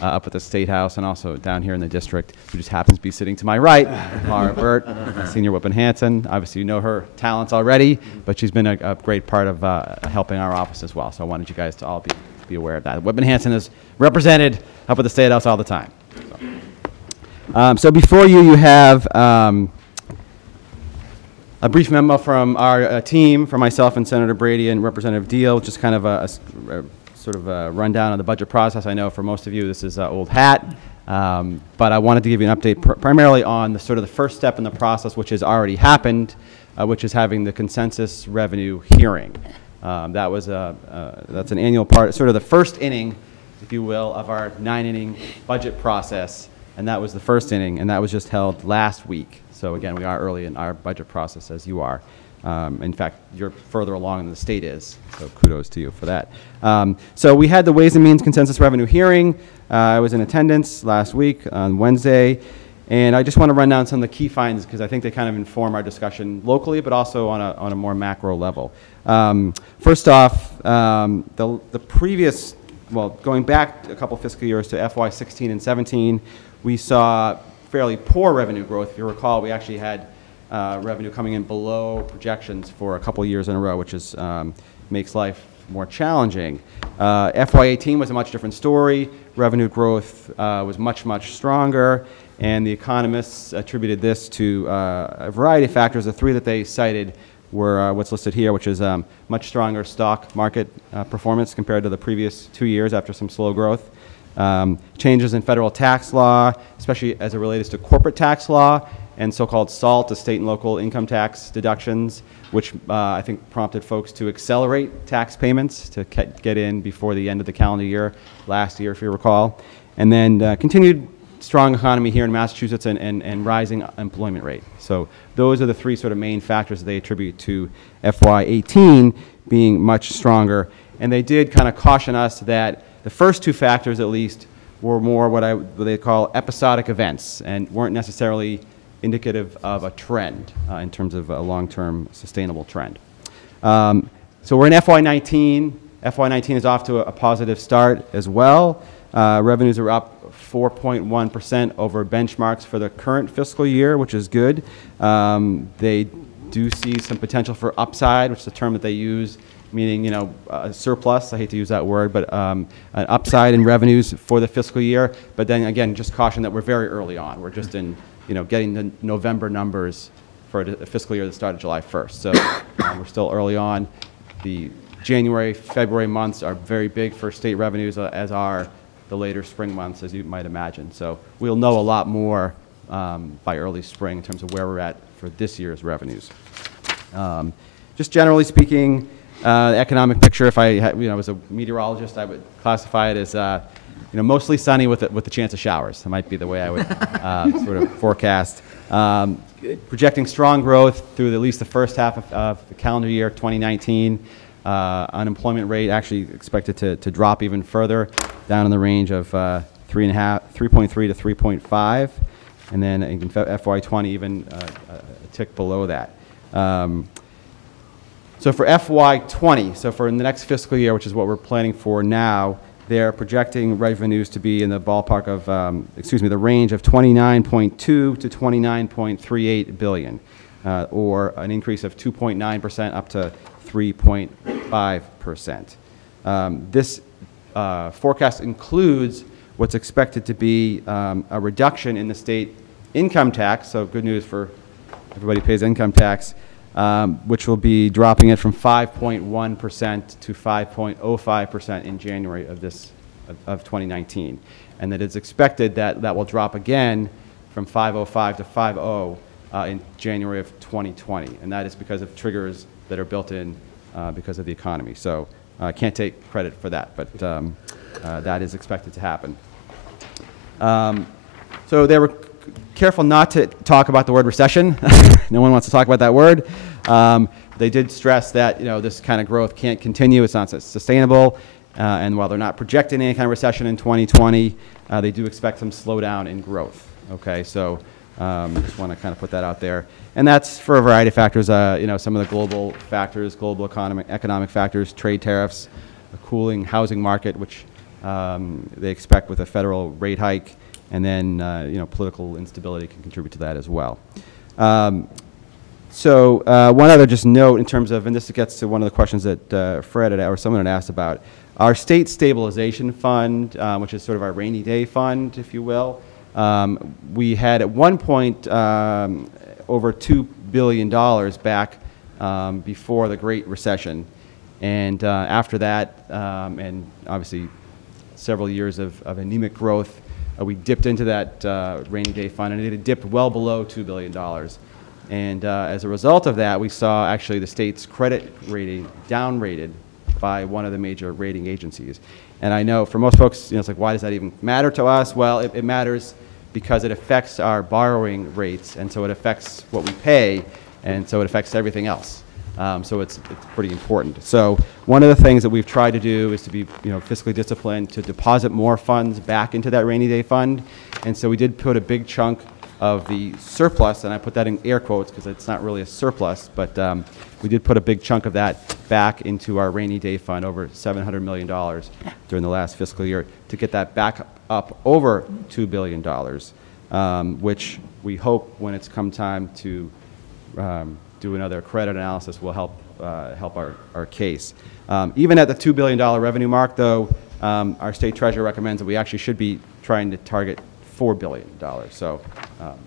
up at the State House and also down here in the district, who just happens to be sitting to my right, Laura Burt, Senior Whitman-Hanson. Obviously, you know her talents already, but she's been a great part of helping our office as well. So I wanted you guys to all be aware of that. Whitman-Hanson is represented up at the State House all the time. So before you have a brief memo from our team, from myself and Senator Brady and Representative Deal, just kind of a sort of a rundown of the budget process. I know for most of you this is old hat, but I wanted to give you an update primarily on the sort of the first step in the process, which has already happened, which is having the consensus revenue hearing. That's an annual part, sort of the first inning, if you will, of our 9-inning budget process, and that was the first inning, and that was just held last week. So again, we are early in our budget process, as you are. In fact, you're further along than the state is, so kudos to you for that. So we had the Ways and Means Consensus Revenue Hearing. I was in attendance last week on Wednesday, and I just want to run down some of the key findings because I think they kind of inform our discussion locally, but also on a more macro level. First off, the previous, well, going back a couple fiscal years to FY16 and 17, we saw fairly poor revenue growth. If you recall, we actually had revenue coming in below projections for a couple years in a row, which is makes life more challenging. FY18 was a much different story. Revenue growth was much, much stronger, and the economists attributed this to a variety of factors. The three that they cited were what's listed here, which is much stronger stock market performance compared to the previous 2 years after some slow growth. Changes in federal tax law, especially as it relates to corporate tax law, and so-called SALT, the state and local income tax deductions, which I think prompted folks to accelerate tax payments to get in before the end of the calendar year last year, if you recall. And then continued strong economy here in Massachusetts and rising employment rate. So those are the three sort of main factors that they attribute to FY18 being much stronger. And they did kind of caution us that the first two factors, at least, were more what they call episodic events and weren't necessarily indicative of a trend in terms of a long-term sustainable trend. So we're in FY19. FY19 is off to a positive start as well. Revenues are up 4.1% over benchmarks for the current fiscal year, which is good. They do see some potential for upside, which is a term that they use, meaning, a surplus, I hate to use that word, but an upside in revenues for the fiscal year. But then again, just caution that we're very early on. We're just in, getting the November numbers for a fiscal year that started July 1st. So we're still early on. The January, February months are very big for state revenues, as are the later spring months, as you might imagine. So we'll know a lot more by early spring in terms of where we're at for this year's revenues. Just generally speaking, the economic picture, if I was a meteorologist, I would classify it as mostly sunny with a chance of showers. That might be the way I would sort of forecast. Projecting strong growth through at least the first half of the calendar year 2019. Unemployment rate actually expected to drop even further, down in the range of 3.3 to 3.5, and then in FY20 even a tick below that. So for FY20, so for the next fiscal year, which is what we're planning for now, they're projecting revenues to be in the ballpark of, the range of 29.2 to 29.38 billion, or an increase of 2.9% up to 3.5%. This forecast includes what's expected to be a reduction in the state income tax, so good news for everybody who pays income tax, which will be dropping it from 5.1% to 5.05% in January of 2019. And that it's expected that will drop again from 5.05 to 5.0 in January of 2020. And that is because of triggers that are built in because of the economy. So I can't take credit for that, but that is expected to happen. So they were careful not to talk about the word recession. No one wants to talk about that word. They did stress that this kind of growth can't continue. It's not sustainable. And while they're not projecting any kind of recession in 2020, they do expect some slowdown in growth. Okay, so just want to kind of put that out there. And that's for a variety of factors. Some of the global factors, global economic factors, trade tariffs, a cooling housing market, which they expect with a federal rate hike, and then political instability can contribute to that as well. So one other just note in terms of, and this gets to one of the questions that Fred had, or someone had asked about, our state stabilization fund, which is sort of our rainy day fund, if you will. We had at one point over $2 billion back before the Great Recession. And after that, and obviously several years of anemic growth, we dipped into that rainy day fund, and it had dipped well below $2 billion. And as a result of that, we saw actually the state's credit rating downrated by one of the major rating agencies. And I know for most folks, it's like, why does that even matter to us? Well, it matters because it affects our borrowing rates, and so it affects what we pay, and so it affects everything else. So it's pretty important. So one of the things that we've tried to do is to be fiscally disciplined, to deposit more funds back into that rainy day fund. And so we did put a big chunk of the surplus, and I put that in air quotes because it's not really a surplus, but we did put a big chunk of that back into our rainy day fund, over $700 million during the last fiscal year, to get that back up over $2 billion, which we hope when it's come time to do another credit analysis will help our case. Even at the $2 billion revenue mark, though, our state treasurer recommends that we actually should be trying to target $4 billion. So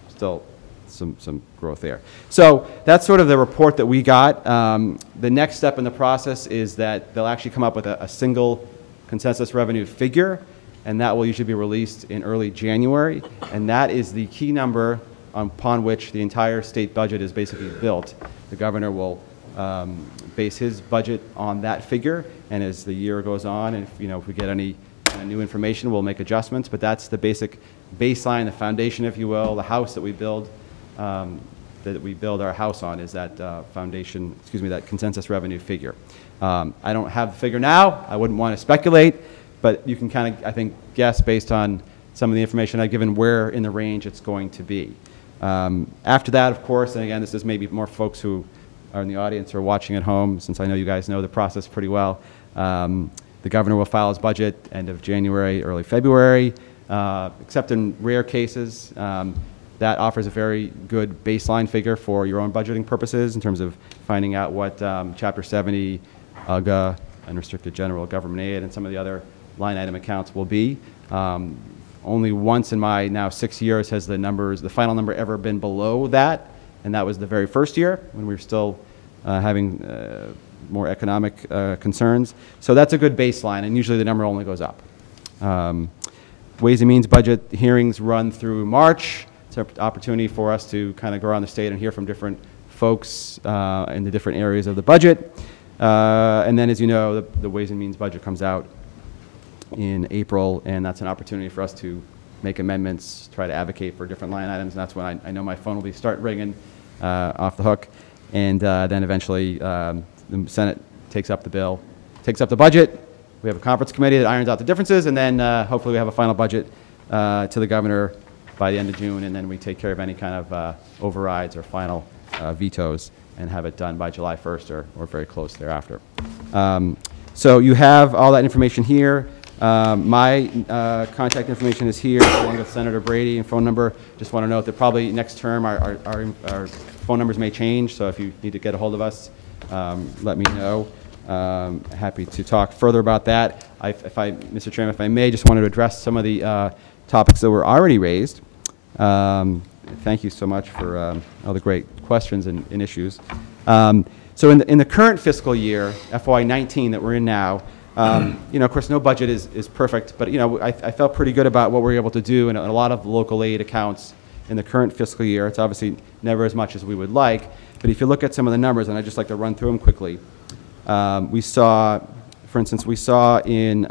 still some growth there. So that's sort of the report that we got. The next step in the process is that they'll actually come up with a single consensus revenue figure, and that will usually be released in early January. And that is the key number upon which the entire state budget is basically built. The governor will base his budget on that figure, and as the year goes on, and if we get any new information, we'll make adjustments. But that's the basic baseline, the foundation, if you will, the house that we build our house on, is that foundation, that consensus revenue figure. I don't have the figure now. I wouldn't want to speculate, but you can kind of, I think, guess based on some of the information I've given where in the range it's going to be. After that, of course, and again, this is maybe more folks who are in the audience or watching at home, since I know you guys know the process pretty well. The governor will file his budget end of January, early February, except in rare cases. that offers a very good baseline figure for your own budgeting purposes in terms of finding out what Chapter 70, UGA, unrestricted general government aid, and some of the other line item accounts will be. Only once in my now 6 years has the final number ever been below that, and that was the very first year when we were still having more economic concerns. So that's a good baseline, and usually the number only goes up. Ways and Means budget hearings run through March. It's an opportunity for us to kind of go around the state and hear from different folks in the different areas of the budget. And then, as you know, the Ways and Means budget comes out in April, and that's an opportunity for us to make amendments, try to advocate for different line items, and that's when I know my phone will start ringing off the hook. And then eventually the Senate takes up the bill, takes up the budget. We have a conference committee that irons out the differences, and then hopefully we have a final budget to the governor by the end of June, and then we take care of any kind of overrides or final vetoes and have it done by July 1st or very close thereafter. So you have all that information here. My contact information is here, along with Senator Brady and phone number. Just want to note that probably next term our phone numbers may change, so if you need to get a hold of us, let me know. Happy to talk further about that. Mr. Chairman, if I may, just wanted to address some of the topics that were already raised. Thank you so much for all the great questions and issues. So in the current fiscal year, FY19 that we're in now, of course, no budget is perfect, but I felt pretty good about what we were able to do in a lot of local aid accounts in the current fiscal year. It's obviously never as much as we would like, but if you look at some of the numbers, and I'd just like to run through them quickly, we saw, for instance, in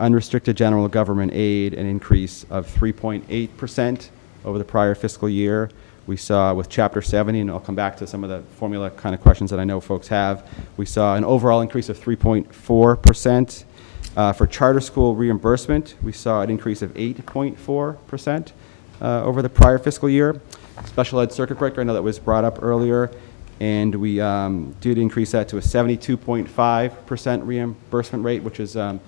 unrestricted general government aid an increase of 3.8% over the prior fiscal year. We saw with Chapter 70, and I'll come back to some of the formula kind of questions that I know folks have, we saw an overall increase of 3.4%. For charter school reimbursement, we saw an increase of 8.4% over the prior fiscal year. Special ed circuit breaker, I know that was brought up earlier, and we did increase that to a 72.5% reimbursement rate, which is an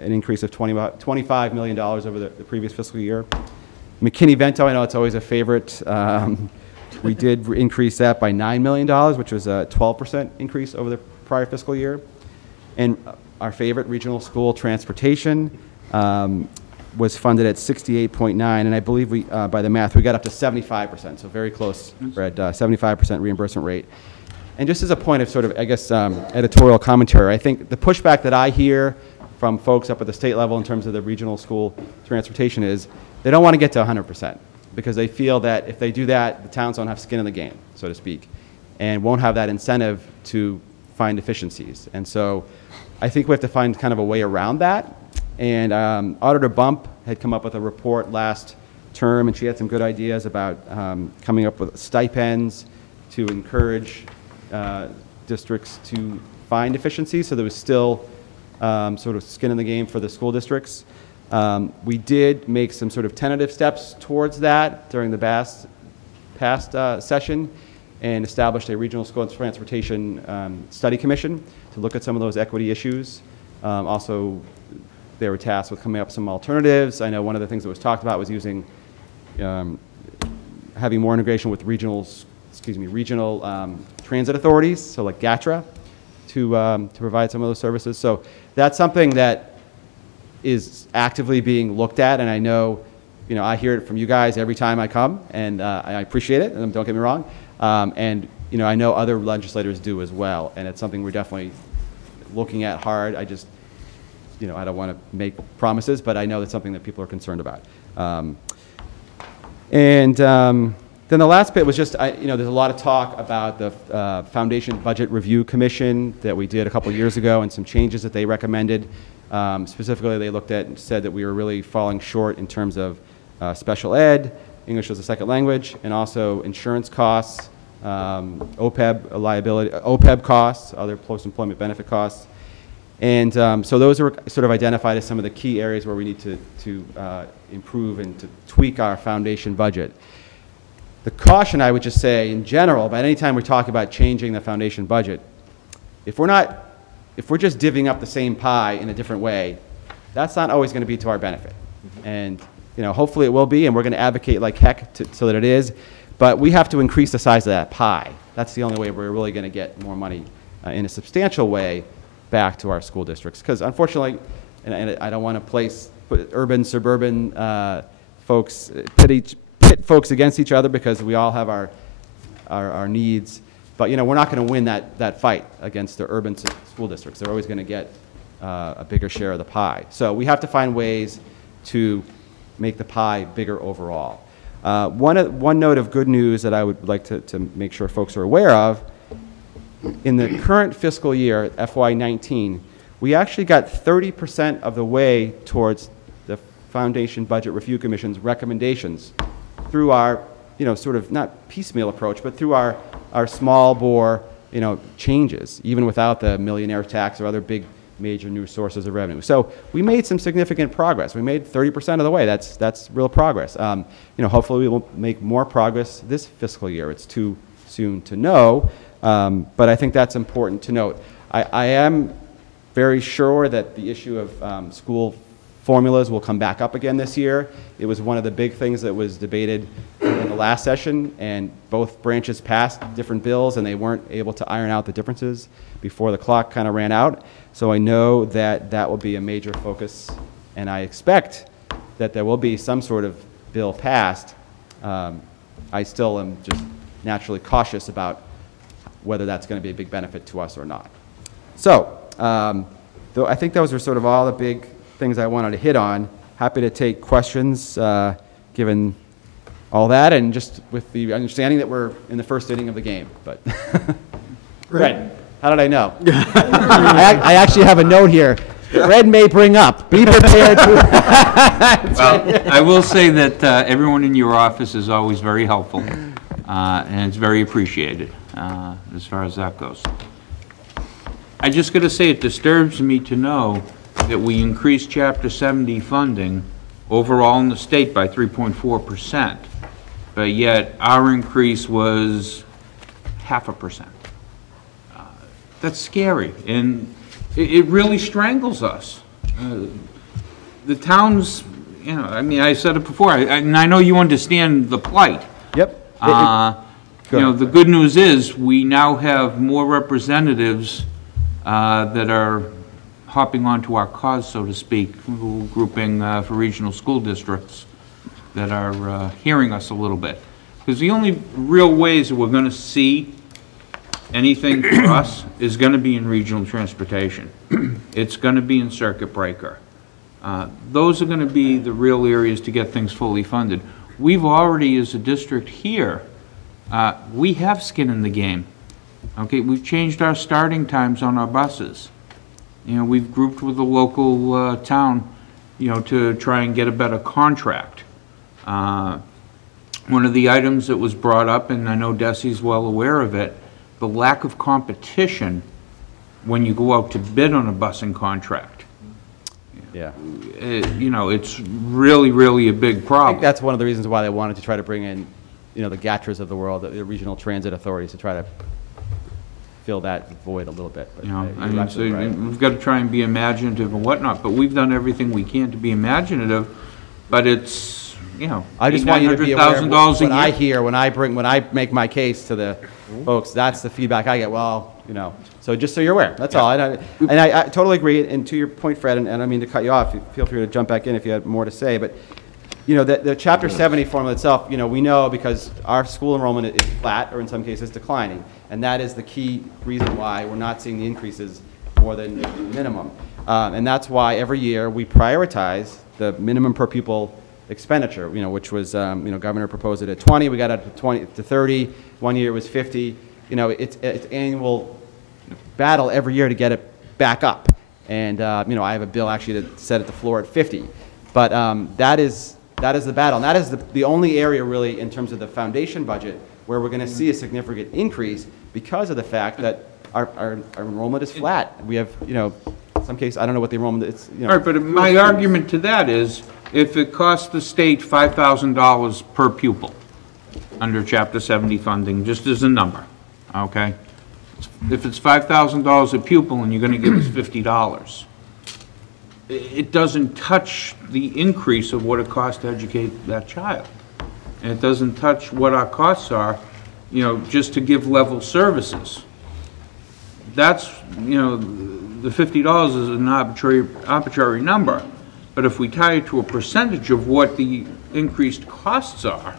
increase of $25 million over the previous fiscal year. McKinney-Vento, I know it's always a favorite. We did increase that by $9 million, which was a 12% increase over the prior fiscal year. And our favorite, regional school transportation, was funded at 68.9, and I believe we, by the math, we got up to 75%, so very close. We're at 75% reimbursement rate. And just as a point of sort of, I guess, editorial commentary, I think the pushback that I hear from folks up at the state level in terms of the regional school transportation is they don't want to get to 100% because they feel that if they do that, the towns don't have skin in the game, so to speak, and won't have that incentive to find efficiencies. And so I think we have to find kind of a way around that. And Auditor Bump had come up with a report last term, and she had some good ideas about coming up with stipends to encourage districts to find efficiencies, so there was still sort of skin in the game for the school districts. We did make some sort of tentative steps towards that during the past session and established a regional school transportation study commission to look at some of those equity issues. Also, they were tasked with coming up with some alternatives. I know one of the things that was talked about was using, having more integration with regional transit authorities, so like GATRA, to provide some of those services. So that's something that is actively being looked at, and I know, I hear it from you guys every time I come, and I appreciate it, and don't get me wrong. And I know other legislators do as well, and it's something we're definitely looking at hard. I just, I don't want to make promises, but I know that's something that people are concerned about. Then the last bit was just, there's a lot of talk about the Foundation Budget Review Commission that we did a couple years ago and some changes that they recommended. Specifically, they looked at and said that we were really falling short in terms of special ed, English as a second language, and also insurance costs, OPEB costs, other post-employment benefit costs. And so those are sort of identified as some of the key areas where we need to improve and to tweak our foundation budget. The caution, I would just say, in general, but any time we talk about changing the foundation budget, if we're just divvying up the same pie in a different way, that's not always going to be to our benefit. And hopefully it will be, and we're going to advocate like heck so that it is. But we have to increase the size of that pie. That's the only way we're really going to get more money in a substantial way back to our school districts. Because unfortunately, and I don't want to put urban, suburban folks, pit folks against each other, because we all have our needs. But we're not going to win that fight against the urban school districts. They're always going to get a bigger share of the pie. So we have to find ways to make the pie bigger overall. One note of good news that I would like to make sure folks are aware of, in the current fiscal year, FY19, we actually got 30% of the way towards the Foundation Budget Review Commission's recommendations through our, sort of not piecemeal approach, but through our small bore, changes, even without the millionaire tax or other big major new sources of revenue. So we made some significant progress. We made 30% of the way. That's real progress. Hopefully we will make more progress this fiscal year. It's too soon to know, but I think that's important to note. I am very sure that the issue of school formulas will come back up again this year. It was one of the big things that was debated in the last session, and both branches passed different bills, and they weren't able to iron out the differences before the clock kind of ran out. So I know that will be a major focus, and I expect that there will be some sort of bill passed. I still am just naturally cautious about whether that's going to be a big benefit to us or not. So, though I think those are sort of all the big things I wanted to hit on. Happy to take questions given all that, and just with the understanding that we're in the first inning of the game. But Red, how did I know? I actually have a note here. Red may bring up. Be prepared to. Well, I will say that everyone in your office is always very helpful, and it's very appreciated as far as that goes. I just got to say, it disturbs me to know that we increased Chapter 70 funding overall in the state by 3.4%, but yet our increase was 0.5%. That's scary, and it really strangles us. The towns, I said it before, and I know you understand the plight. Yep. The good news is we now have more representatives that are hopping onto our cause, so to speak, grouping for regional school districts that are hearing us a little bit. Because the only real ways that we're going to see anything for us is going to be in regional transportation. It's going to be in circuit breaker. Those are going to be the real areas to get things fully funded. We've already, as a district here, we have skin in the game. Okay, we've changed our starting times on our buses. We've grouped with the local town, to try and get a better contract. One of the items that was brought up, and I know Desi's well aware of it, the lack of competition when you go out to bid on a busing contract. Yeah. It's really, really a big problem. I think that's one of the reasons why they wanted to try to bring in, the GATRAs of the world, the regional transit authorities, to try to fill that void a little bit. But, so we've got to try and be imaginative and whatnot, but we've done everything we can to be imaginative, but it's, I just want you to be aware of what I hear when I make my case to the folks. That's the feedback I get. Well, so just so you're aware, that's all. And I totally agree. And to your point, Fred, and I don't mean to cut you off. Feel free to jump back in if you have more to say. But the Chapter 70 formula itself, we know because our school enrollment is flat, or in some cases declining, and that is the key reason why we're not seeing the increases more than the minimum. And that's why every year we prioritize the minimum per pupil expenditure, which was, Governor proposed it at 20, we got it to 30, 1 year it was 50. It's annual battle every year to get it back up. And, I have a bill actually that set at the floor at 50. But that is the battle. And that is the only area really in terms of the foundation budget where we're going to see a significant increase because of the fact that our enrollment is flat. We have, in some cases, I don't know what the enrollment is. All right, but my argument to that is, if it costs the state $5,000 per pupil under Chapter 70 funding, just as a number, okay? If it's $5,000 a pupil and you're going to give us $50, it doesn't touch the increase of what it costs to educate that child. And it doesn't touch what our costs are, just to give level services. That's, the $50 is an arbitrary number. But if we tie it to a percentage of what the increased costs are,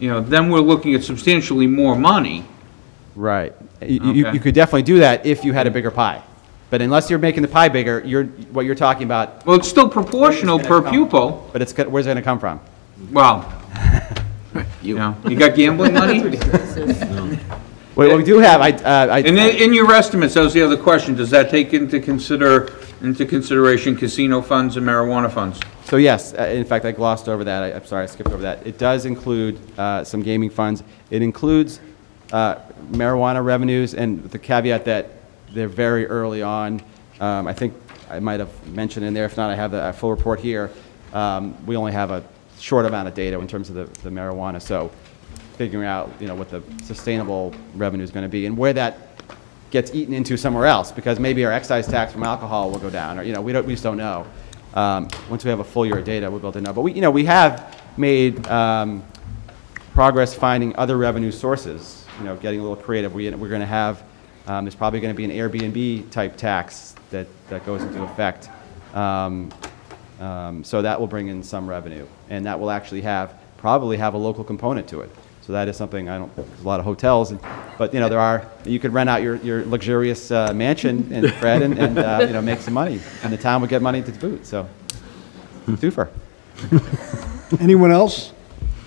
then we're looking at substantially more money. Right. You could definitely do that if you had a bigger pie. But unless you're making the pie bigger, what you're talking about. Well, it's still proportional per pupil. But where's it going to come from? Well, you got gambling money? What we do have, And in your estimates, that was the other question, does that take into consideration casino funds and marijuana funds? So yes, in fact, I glossed over that. I'm sorry, I skipped over that. It does include some gaming funds. It includes marijuana revenues, and the caveat that they're very early on. I think I might have mentioned in there, if not, I have the full report here. We only have a short amount of data in terms of the marijuana, so figuring out what the sustainable revenue is going to be and where that gets eaten into somewhere else, because maybe our excise tax from alcohol will go down, or we just don't know. Once we have a full year of data, we'll be able to know. But we have made progress finding other revenue sources. Getting a little creative. We're going to have there's probably going to be an Airbnb type tax that goes into effect. So that will bring in some revenue, and that will actually probably have a local component to it. So that is something there's a lot of hotels, but you could rent out your luxurious mansion and Fred and make some money, and the town would get money to boot. So, twofer. Anyone else?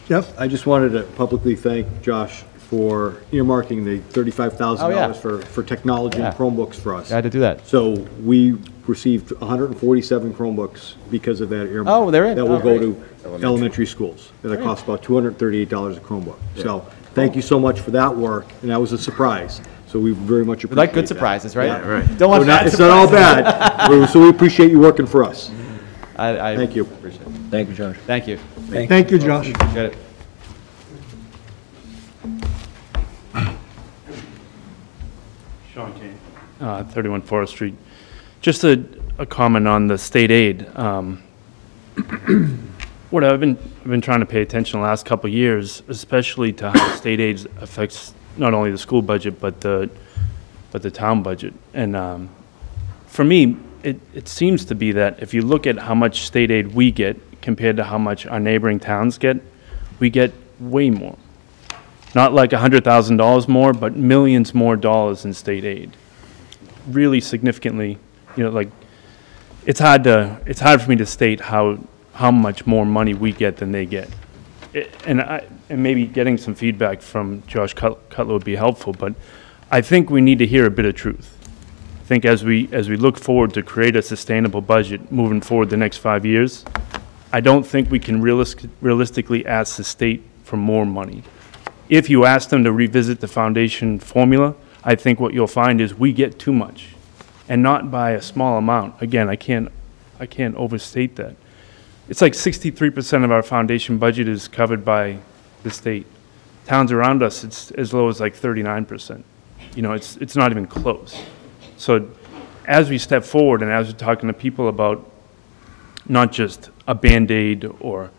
Jeff? I just wanted to publicly thank Josh for earmarking the $35,000 for technology and Chromebooks for us. I had to do that. So we received 147 Chromebooks because of that earmark. Oh, they're in. That will go to elementary schools. And it costs about $238 a Chromebook. So thank you so much for that work, and that was a surprise. So we very much appreciate We like good that. surprises, right? Yeah, right. Don't want So bad it's not all bad. So we appreciate you working for us. I Thank you. Appreciate it. Thank you, Josh. Thank you. Thank you, Josh. Appreciate it. Sean Kane, 31 Forest Street. Just a comment on the state aid. What I've been trying to pay attention the last couple of years, especially to how state aid affects not only the school budget but the town budget. And for me, it seems to be that if you look at how much state aid we get compared to how much our neighboring towns get, we get way more. Not like $100,000 more, but millions more dollars in state aid. Really significantly, it's hard for me to state how much more money we get than they get. And maybe getting some feedback from Josh Cutler would be helpful, but I think we need to hear a bit of truth. I think as we look forward to create a sustainable budget moving forward the next 5 years, I don't think we can realistically ask the state for more money. If you ask them to revisit the foundation formula, I think what you'll find is we get too much, and not by a small amount. Again, I can't overstate that. It's like 63% of our foundation budget is covered by the state. Towns around us, it's as low as like 39%. It's not even close. So as we step forward and as we're talking to people about not just a Band-Aid or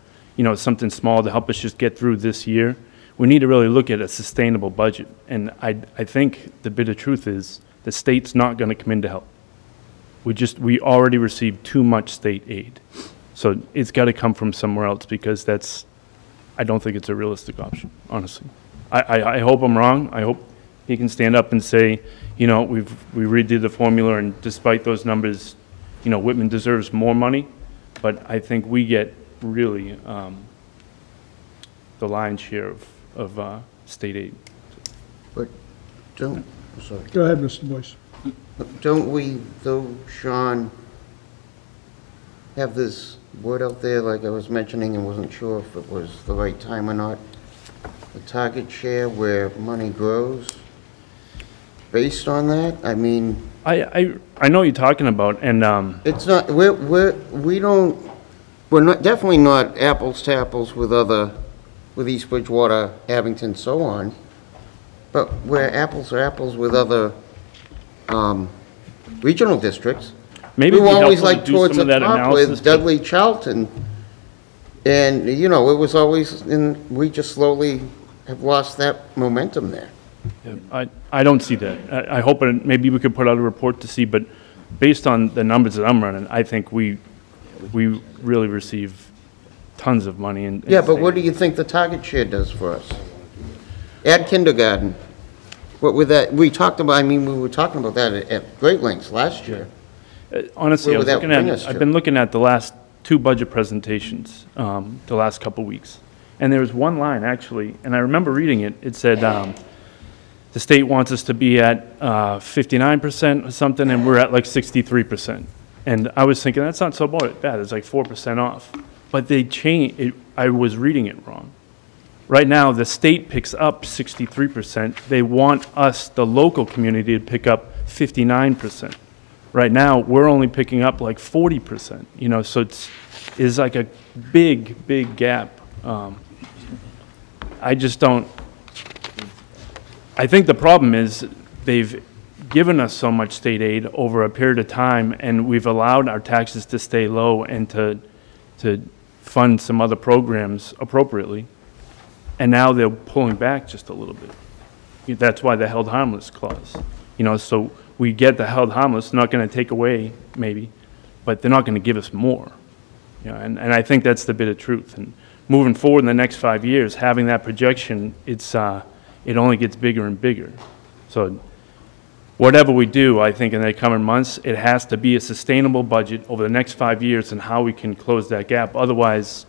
something small to help us just get through this year, we need to really look at a sustainable budget. And I think the bit of truth is the state's not going to come in to help. We already received too much state aid. So it's got to come from somewhere else, because I don't think it's a realistic option, honestly. I hope I'm wrong. I hope he can stand up and say, we redid the formula, and despite those numbers, Whitman deserves more money. But I think we get really the lion's share of state aid. But sorry. Go ahead, Mr. Boyce. Don't we, though, Sean, have this word out there, like I was mentioning, and wasn't sure if it was the right time or not, the target share where money grows? Based on that, I mean... I know what you're talking about, and... It's not, we're not, definitely not apples to apples with East Bridgewater, Abington, so on, but we're apples to apples with other regional districts. maybe We were it'd be always helpful to like do towards some the of that top analysis. with Dudley Charlton. And, you know, it was always, and we just slowly have lost that momentum there. I don't see that. I hope maybe we could put out a report to see, but based on the numbers that I'm running, I think we really receive tons of money. Yeah, but what do you think the target share does for us? Add kindergarten. What with that, we talked about, I mean, we were talking about that at great lengths last year. Honestly, Where would that bring us to? I've been looking at the last 2 budget presentations, the last couple weeks. And there was one line, actually, and I remember reading it. It said, the state wants us to be at 59% or something, and we're at like 63%. And I was thinking, that's not so bad. It's like 4% off. But they changed it. I was reading it wrong. Right now, the state picks up 63%. They want us, the local community, to pick up 59%. Right now, we're only picking up like 40%. You know, so it's like a big gap. I just don't. I think the problem is they've given us so much state aid over a period of time, and we've allowed our taxes to stay low and to fund some other programs appropriately. And now they're pulling back just a little bit. That's why the held harmless clause. You know, so we get the held harmless, not going to take away maybe, but they're not going to give us more. You know, and I think that's the bit of truth. And moving forward in the next 5 years, having that projection, it only gets bigger and bigger. So whatever we do, I think in the coming months, it has to be a sustainable budget over the next 5 years and how we can close that gap. Otherwise,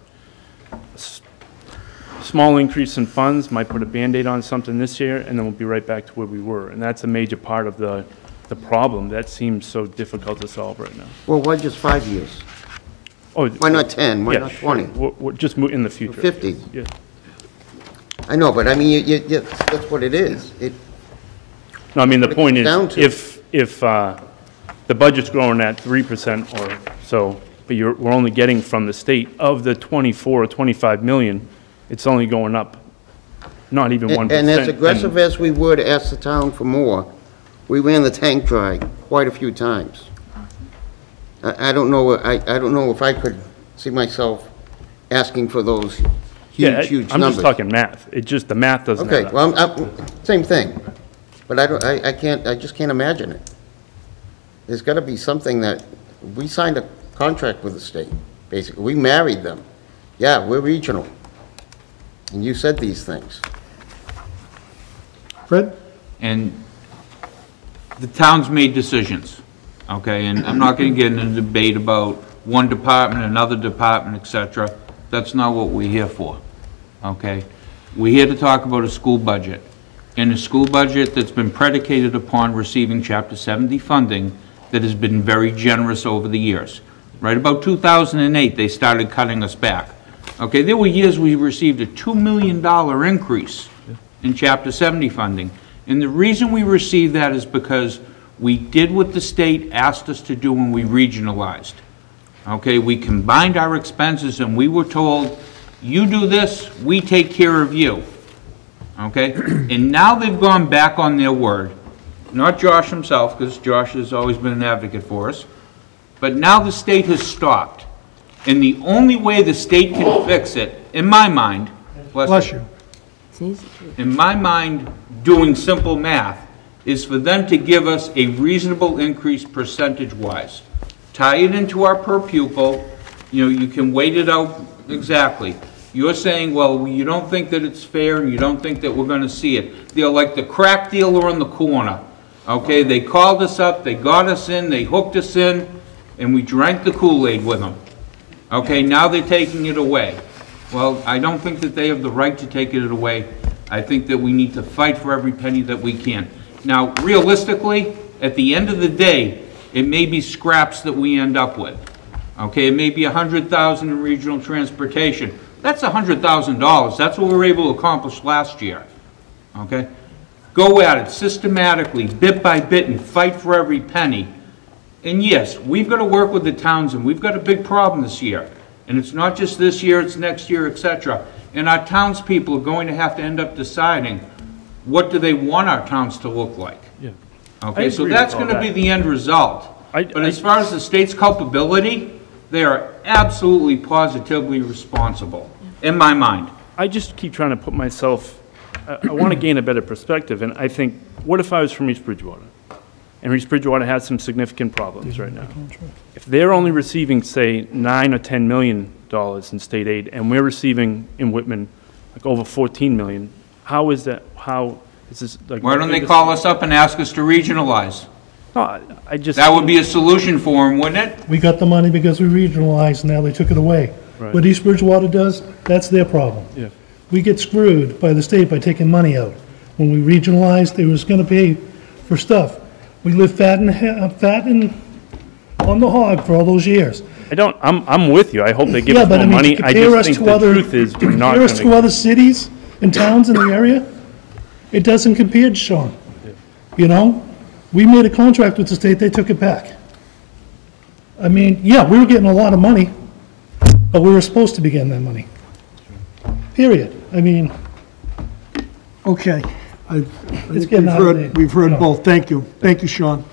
small increase in funds might put a Band-Aid on something this year, and then we'll be right back to where we were. And that's a major part of the problem that seems so difficult to solve right now. Well, why just 5 years? Oh, Why not 10? Why yeah, not 20? sure. We're just in the future. 50? Yeah. I know, but I mean, that's what it is. No, I mean, the What it point comes down is, to. if the budget's growing at 3% or so, but we're only getting from the state of the 24 or 25 million, it's only going up, not even 1%. And as aggressive as we were to ask the town for more, we ran the tank dry quite a few times. I don't know, I don't know if I could see myself asking for those huge numbers. I'm just talking math. The math doesn't add Okay, up. well, same thing, but I just can't imagine it. There's gotta be something that, we signed a contract with the state, basically, we married them. Yeah, we're regional, and you said these things. Fred? And the town's made decisions, okay? And I'm not going to get into a debate about one department, another department, et cetera. That's not what we're here for, okay? We're here to talk about a school budget. And a school budget that's been predicated upon receiving Chapter 70 funding that has been very generous over the years. Right about 2008, they started cutting us back. Okay, there were years we received a $2 million increase in Chapter 70 funding. And the reason we received that is because we did what the state asked us to do when we regionalized. Okay, we combined our expenses and we were told, you do this, we take care of you. Okay, and now they've gone back on their word. Not Josh himself, because Josh has always been an advocate for us, but now the state has stopped. And the only way the state can fix it, in my mind, Bless you. in my mind, doing simple math, is for them to give us a reasonable increase percentage-wise. Tie it into our per pupil, you know, you can weight it out exactly. You're saying, well, you don't think that it's fair and you don't think that we're going to see it. They're like the crack dealer on the corner, okay? They called us up, they got us in, they hooked us in, and we drank the Kool-Aid with them. Okay, now they're taking it away. Well, I don't think that they have the right to take it away. I think that we need to fight for every penny that we can. Now, realistically, at the end of the day, it may be scraps that we end up with. Okay, it may be $100,000 in regional transportation. That's $100,000. That's what we were able to accomplish last year. Okay? Go at it systematically, bit by bit, and fight for every penny. And yes, we've got to work with the towns, and we've got a big problem this year. And it's not just this year, it's next year, etc. And our townspeople are going to have to end up deciding what do they want our towns to look like. Yeah. Okay, so agree that's with all going to be that. the end result. But as far as the state's culpability, they are absolutely positively responsible, in my mind. I just keep trying to put myself, I want to gain a better perspective, and I think, what if I was from East Bridgewater? And East Bridgewater has some significant problems right now. If they're only receiving, say, $9 or $10 million in state aid, and we're receiving in Whitman like over $14 million, how is that, how is this like? Why don't they call us up and ask us to regionalize? No, I just. That would be a solution for them, wouldn't it? We got the money because we regionalized, now they took it away. Right. What East Bridgewater does, that's their problem. Yeah. We get screwed by the state by taking money out. When we regionalized, they was gonna pay for stuff. We lived fat and on the hog for all those years. I'm with you. I hope they give Yeah, us but more I mean, money. to I compare just us think to the other, truth is to we're not compare us to gonna. other cities and towns in the area, it doesn't compare, Sean. You know, we made a contract with the state, they took it back. I mean, yeah, we were getting a lot of money, but we were supposed to be getting that money. Period. I mean, Okay. I It's think getting out of the- we've heard both. Thank you. Thank you, Sean.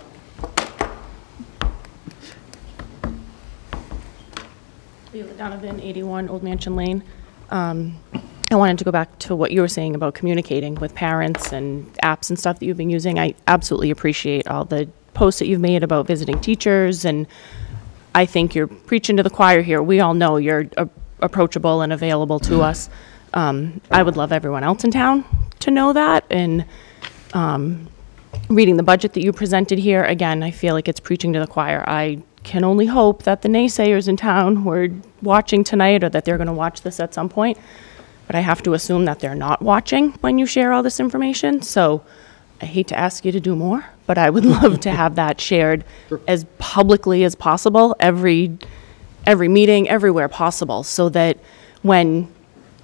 Leila Donovan, 81 Old Mansion Lane. I wanted to go back to what you were saying about communicating with parents and apps and stuff that you've been using. I absolutely appreciate all the posts that you've made about visiting teachers, and I think you're preaching to the choir here. We all know you're approachable and available to us. I would love everyone else in town to know that, and reading the budget that you presented here, again, I feel like it's preaching to the choir. I can only hope that the naysayers in town who are watching tonight, or that they're going to watch this at some point, but I have to assume that they're not watching when you share all this information. So I hate to ask you to do more, but I would love to have that shared as publicly as possible, every meeting, everywhere possible, so that when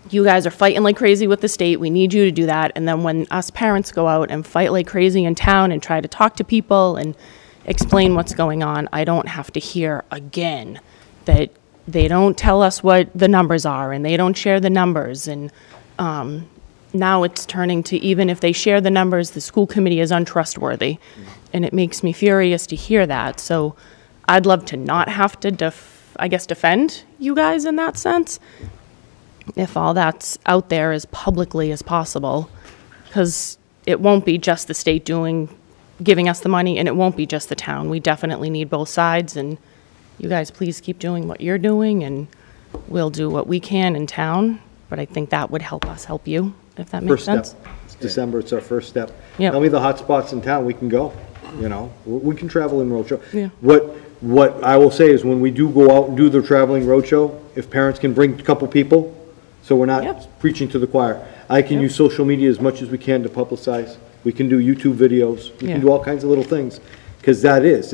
you guys are fighting like crazy with the state, we need you to do that. And then when us parents go out and fight like crazy in town and try to talk to people and explain what's going on, I don't have to hear again that they don't tell us what the numbers are and they don't share the numbers. And now it's turning to, even if they share the numbers, the school committee is untrustworthy. And it makes me furious to hear that. So I'd love to not have to, defend you guys in that sense, if all that's out there as publicly as possible, because it won't be just the state giving us the money, and it won't be just the town. We definitely need both sides, and you guys please keep doing what you're doing, and we'll do what we can in town, but I think that would help us help you, if that makes First sense. step. It's December, it's our first step. Yep. Tell me the hot spots in town, we can go, you know? We can travel in roadshow. Yeah. What I will say is, when we do go out and do the traveling roadshow, if parents can bring a couple people, so we're not Yep. preaching to the choir. I can use social media as much as we can to publicize. We can do YouTube videos. We Yeah. can do all kinds of little things, because this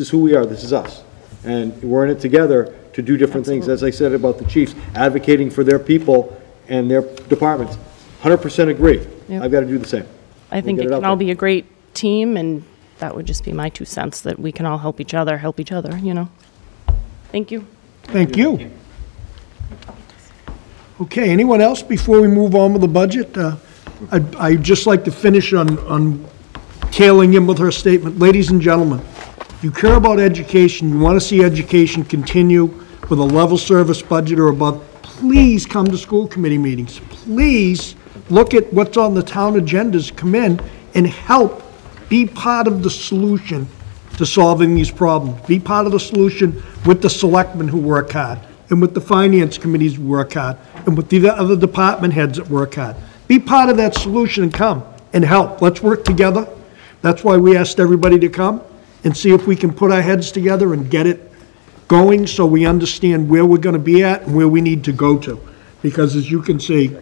is who we are, this is us. And we're in it together to do different things, as I said about the chiefs, advocating for their people and their departments. 100% agree. Yep. I've got to do the same. I think get it it out can all there. be a great team, and that would just be my 2 cents, that we can all help each other, you know? Thank you. Thank you. Okay, anyone else before we move on with the budget? I'd just like to finish on tailing in with her statement. Ladies and gentlemen, if you care about education, you want to see education continue with a level service budget or above, please come to school committee meetings. Please look at what's on the town agendas, come in and help be part of the solution to solving these problems. Be part of the solution with the selectmen who work hard, and with the finance committees who work hard, and with the other department heads that work hard. Be part of that solution and come and help. Let's work together. That's why we asked everybody to come and see if we can put our heads together and get it going, so we understand where we're going to be at and where we need to go to. Because as you can see,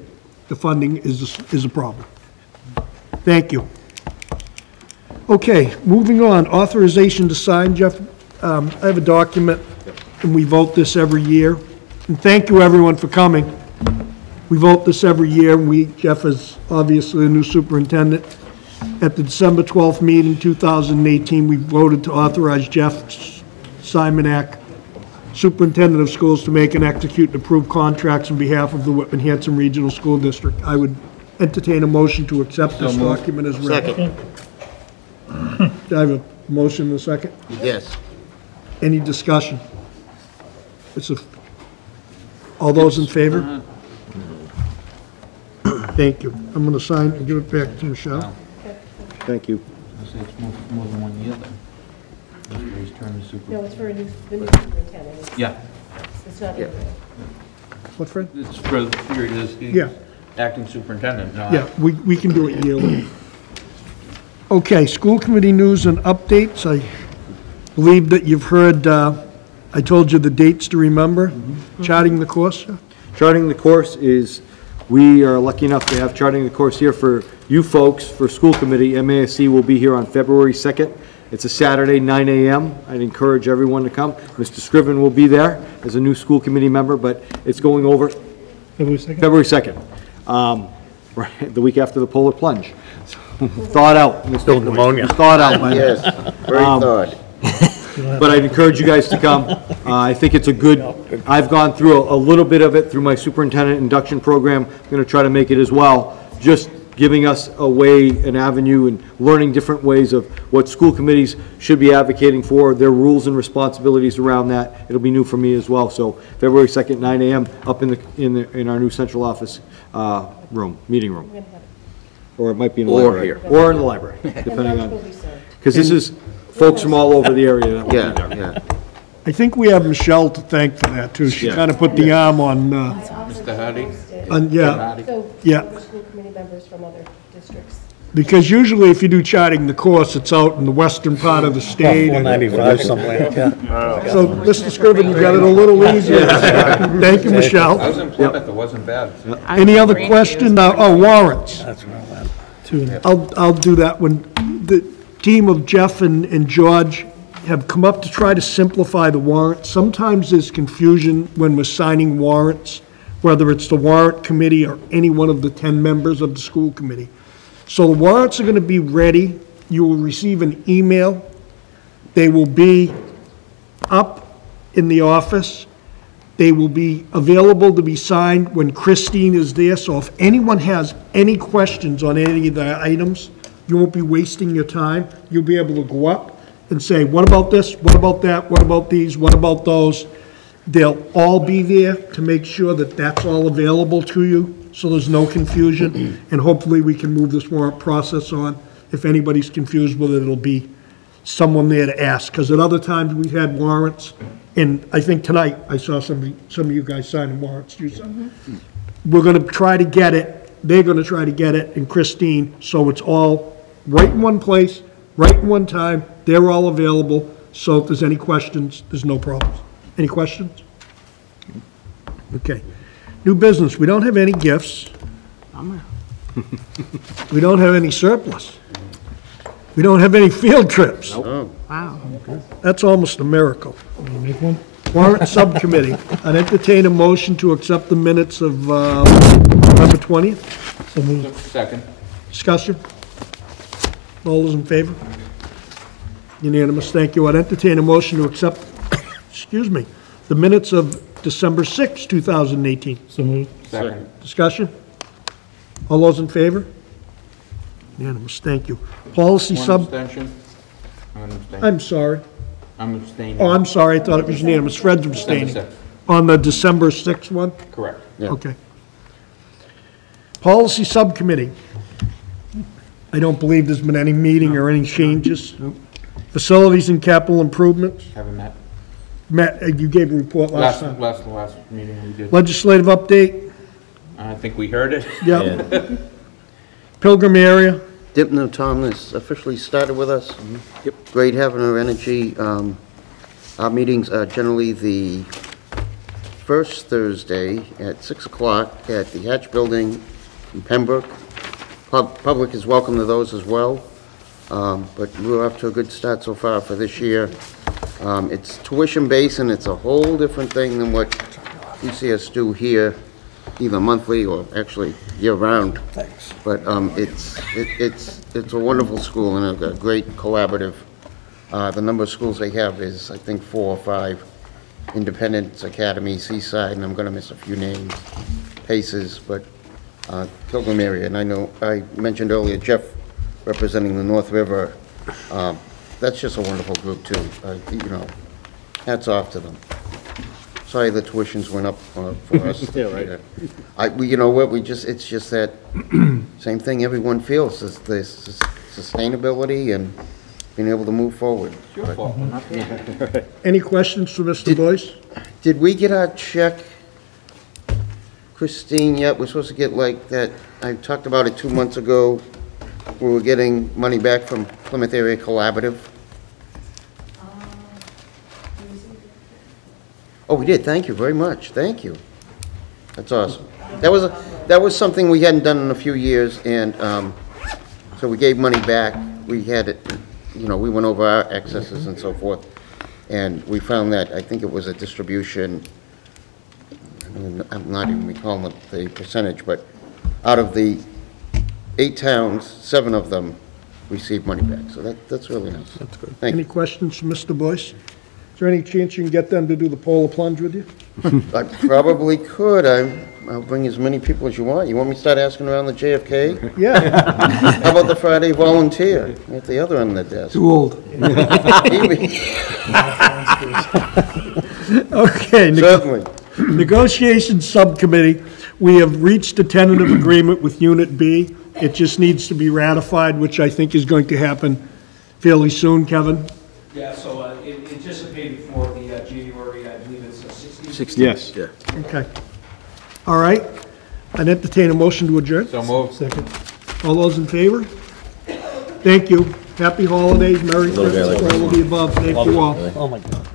the funding is a problem. Thank you. Okay, moving on, authorization to sign, Jeff. I have a document, and we vote this every year. And thank you, everyone, for coming. We vote this every year, and Jeff is obviously the new superintendent. At the December 12th meeting, 2018, we voted to authorize Jeff Simonak, superintendent of schools, to make and execute and approve contracts on behalf of the Whitman-Hanson Regional School District. I would entertain a motion to accept this document as read. Second. Do I have a motion in a second? Yes. Any discussion? All those in favor? Thank you. I'm going to sign and give it back to Michelle. Thank you. I say it's more than 1 year then. He's term is super. No, it's for the new superintendent. Yeah, It's not. What, Fred? it's for the period as the Yeah. acting superintendent, no. Yeah, we can do it yearly. Okay, school committee news and updates. I believe that you've heard, I told you the dates to remember. Charting the course. Charting the course is, we are lucky enough to have charting the course here for you folks, for school committee. MASC will be here on February 2nd. It's a Saturday, 9 a.m. I'd encourage everyone to come. Mr. Scriven will be there as a new school committee member, but it's going over February 2nd. Right, the week after the polar plunge. Thawed out. Still pneumonia. Thawed out. Man. Yes, very thawed. But I'd encourage you guys to come. I think it's a good, I've gone through a little bit of it through my superintendent induction program. I'm going to try to make it as well, just giving us a way, an avenue, and learning different ways of what school committees should be advocating for, their rules and responsibilities around that. It'll be new for me as well. So February 2nd, 9 a.m. up in our new central office room, meeting room. Or it might be in the library. Here. Or in the library, depending on, because this is folks from all over the area that will be there. Yeah. I think we have Michelle to thank for that, too. She Yeah. kind of put the arm on, Mr. Hardy? yeah, So, yeah. school committee members from other districts. Because usually if you do charting the course, it's out in the western part of the state. 495 somewhere, yeah. So, Mr. Scriven, you got it a little easier. Thank you, I Michelle. was in Plymouth, it wasn't bad. Any other question? Oh, warrants. That's right. I'll do that one. The team of Jeff and George have come up to try to simplify the warrant. Sometimes there's confusion when we're signing warrants, whether it's the warrant committee or any one of the 10 members of the school committee. So the warrants are going to be ready. You will receive an email. They will be up in the office. They will be available to be signed when Christine is there. So if anyone has any questions on any of the items, you won't be wasting your time. You'll be able to go up and say, what about this? What about that? What about these? What about those? They'll all be there to make sure that that's all available to you, so there's no confusion. And hopefully we can move this warrant process on. If anybody's confused with it, it'll be someone there to ask. Because at other times we've had warrants, and I think tonight I saw some of you guys signing warrants. We're going to try to get it, they're going to try to get it, and Christine, so it's all right in one place, right in one time. They're all available, so if there's any questions, there's no problems. Any questions? Okay. New business, we don't have any gifts. We don't have any surplus. We don't have any field trips. Oh, That's almost a miracle. Want to make one? Warrant Subcommittee, I'd entertain a motion to accept the minutes of November 20th. So moved. Second. Discussion? All those in favor? Unanimous, thank you. I'd entertain a motion to accept, excuse me, the minutes of December 6, 2018. So moved. Second. Discussion? All those in favor? Unanimous, thank you. Policy One sub, abstention. I'm abstaining. I'm sorry. I'm abstaining. Oh, I'm sorry, I thought it was unanimous. Fred's abstaining. December 6th. On the December 6th one? Correct. Okay. Policy Subcommittee. I don't believe there's been any meeting or any changes. Facilities and capital improvements. Haven't met. Matt, you gave a report last time. Last meeting we did. Legislative update, I think we heard it. yep. Pilgrim area, Dipno Tom has officially started with us. Yep. Great having her energy. Our meetings are generally the first Thursday at 6 o'clock at the Hatch Building in Pembroke. Public is welcome to those as well. But we're off to a good start so far for this year. It's tuition-based, and it's a whole different thing than what you see us do here, either monthly or actually year-round. Thanks. But it's a wonderful school and a great collaborative. The number of schools they have is, I think, 4 or 5. Independence Academy, Seaside, and I'm going to miss a few names, Paces, but Pilgrim area. And I know I mentioned earlier Jeff representing the North River. That's just a wonderful group too. You know, hats off to them. Sorry the tuitions went up for us. Yeah, right. You know what, it's just that same thing everyone feels, is the sustainability and being able to move forward. Any questions for Mr. Boyce? Did we get our check, Christine, yet? We're supposed to get like that, I talked about it 2 months ago. We were getting money back from Plymouth Area Collaborative. Oh, we did, thank you very much, thank you. That's awesome. That was something we hadn't done in a few years, and so we gave money back. We had it, you know, we went over our excesses and so forth, and we found that, I think it was a distribution, I'm not even recalling the percentage, but out of the 8 towns, 7 of them received money back, so that's really nice. That's good. Thank Any you. questions for Mr. Boyce? Is there any chance you can get them to do the polar plunge with you? I probably could. I'll bring as many people as you want. You want me to start asking around the JFK? Yeah. How about the Friday volunteer at the other end of the desk? Too old. Okay. Certainly. Negotiations Subcommittee, we have reached a tentative agreement with Unit B. It just needs to be ratified, which I think is going to happen fairly soon, Kevin. Yeah, so anticipated for the January, I believe it's 16th. Yes. Yeah. Okay. All right. I'd entertain a motion to adjourn. So moved. Second. All those in favor? Thank you. Happy holidays, Merry Christmas, all of the above. Thank you all. Oh, my God.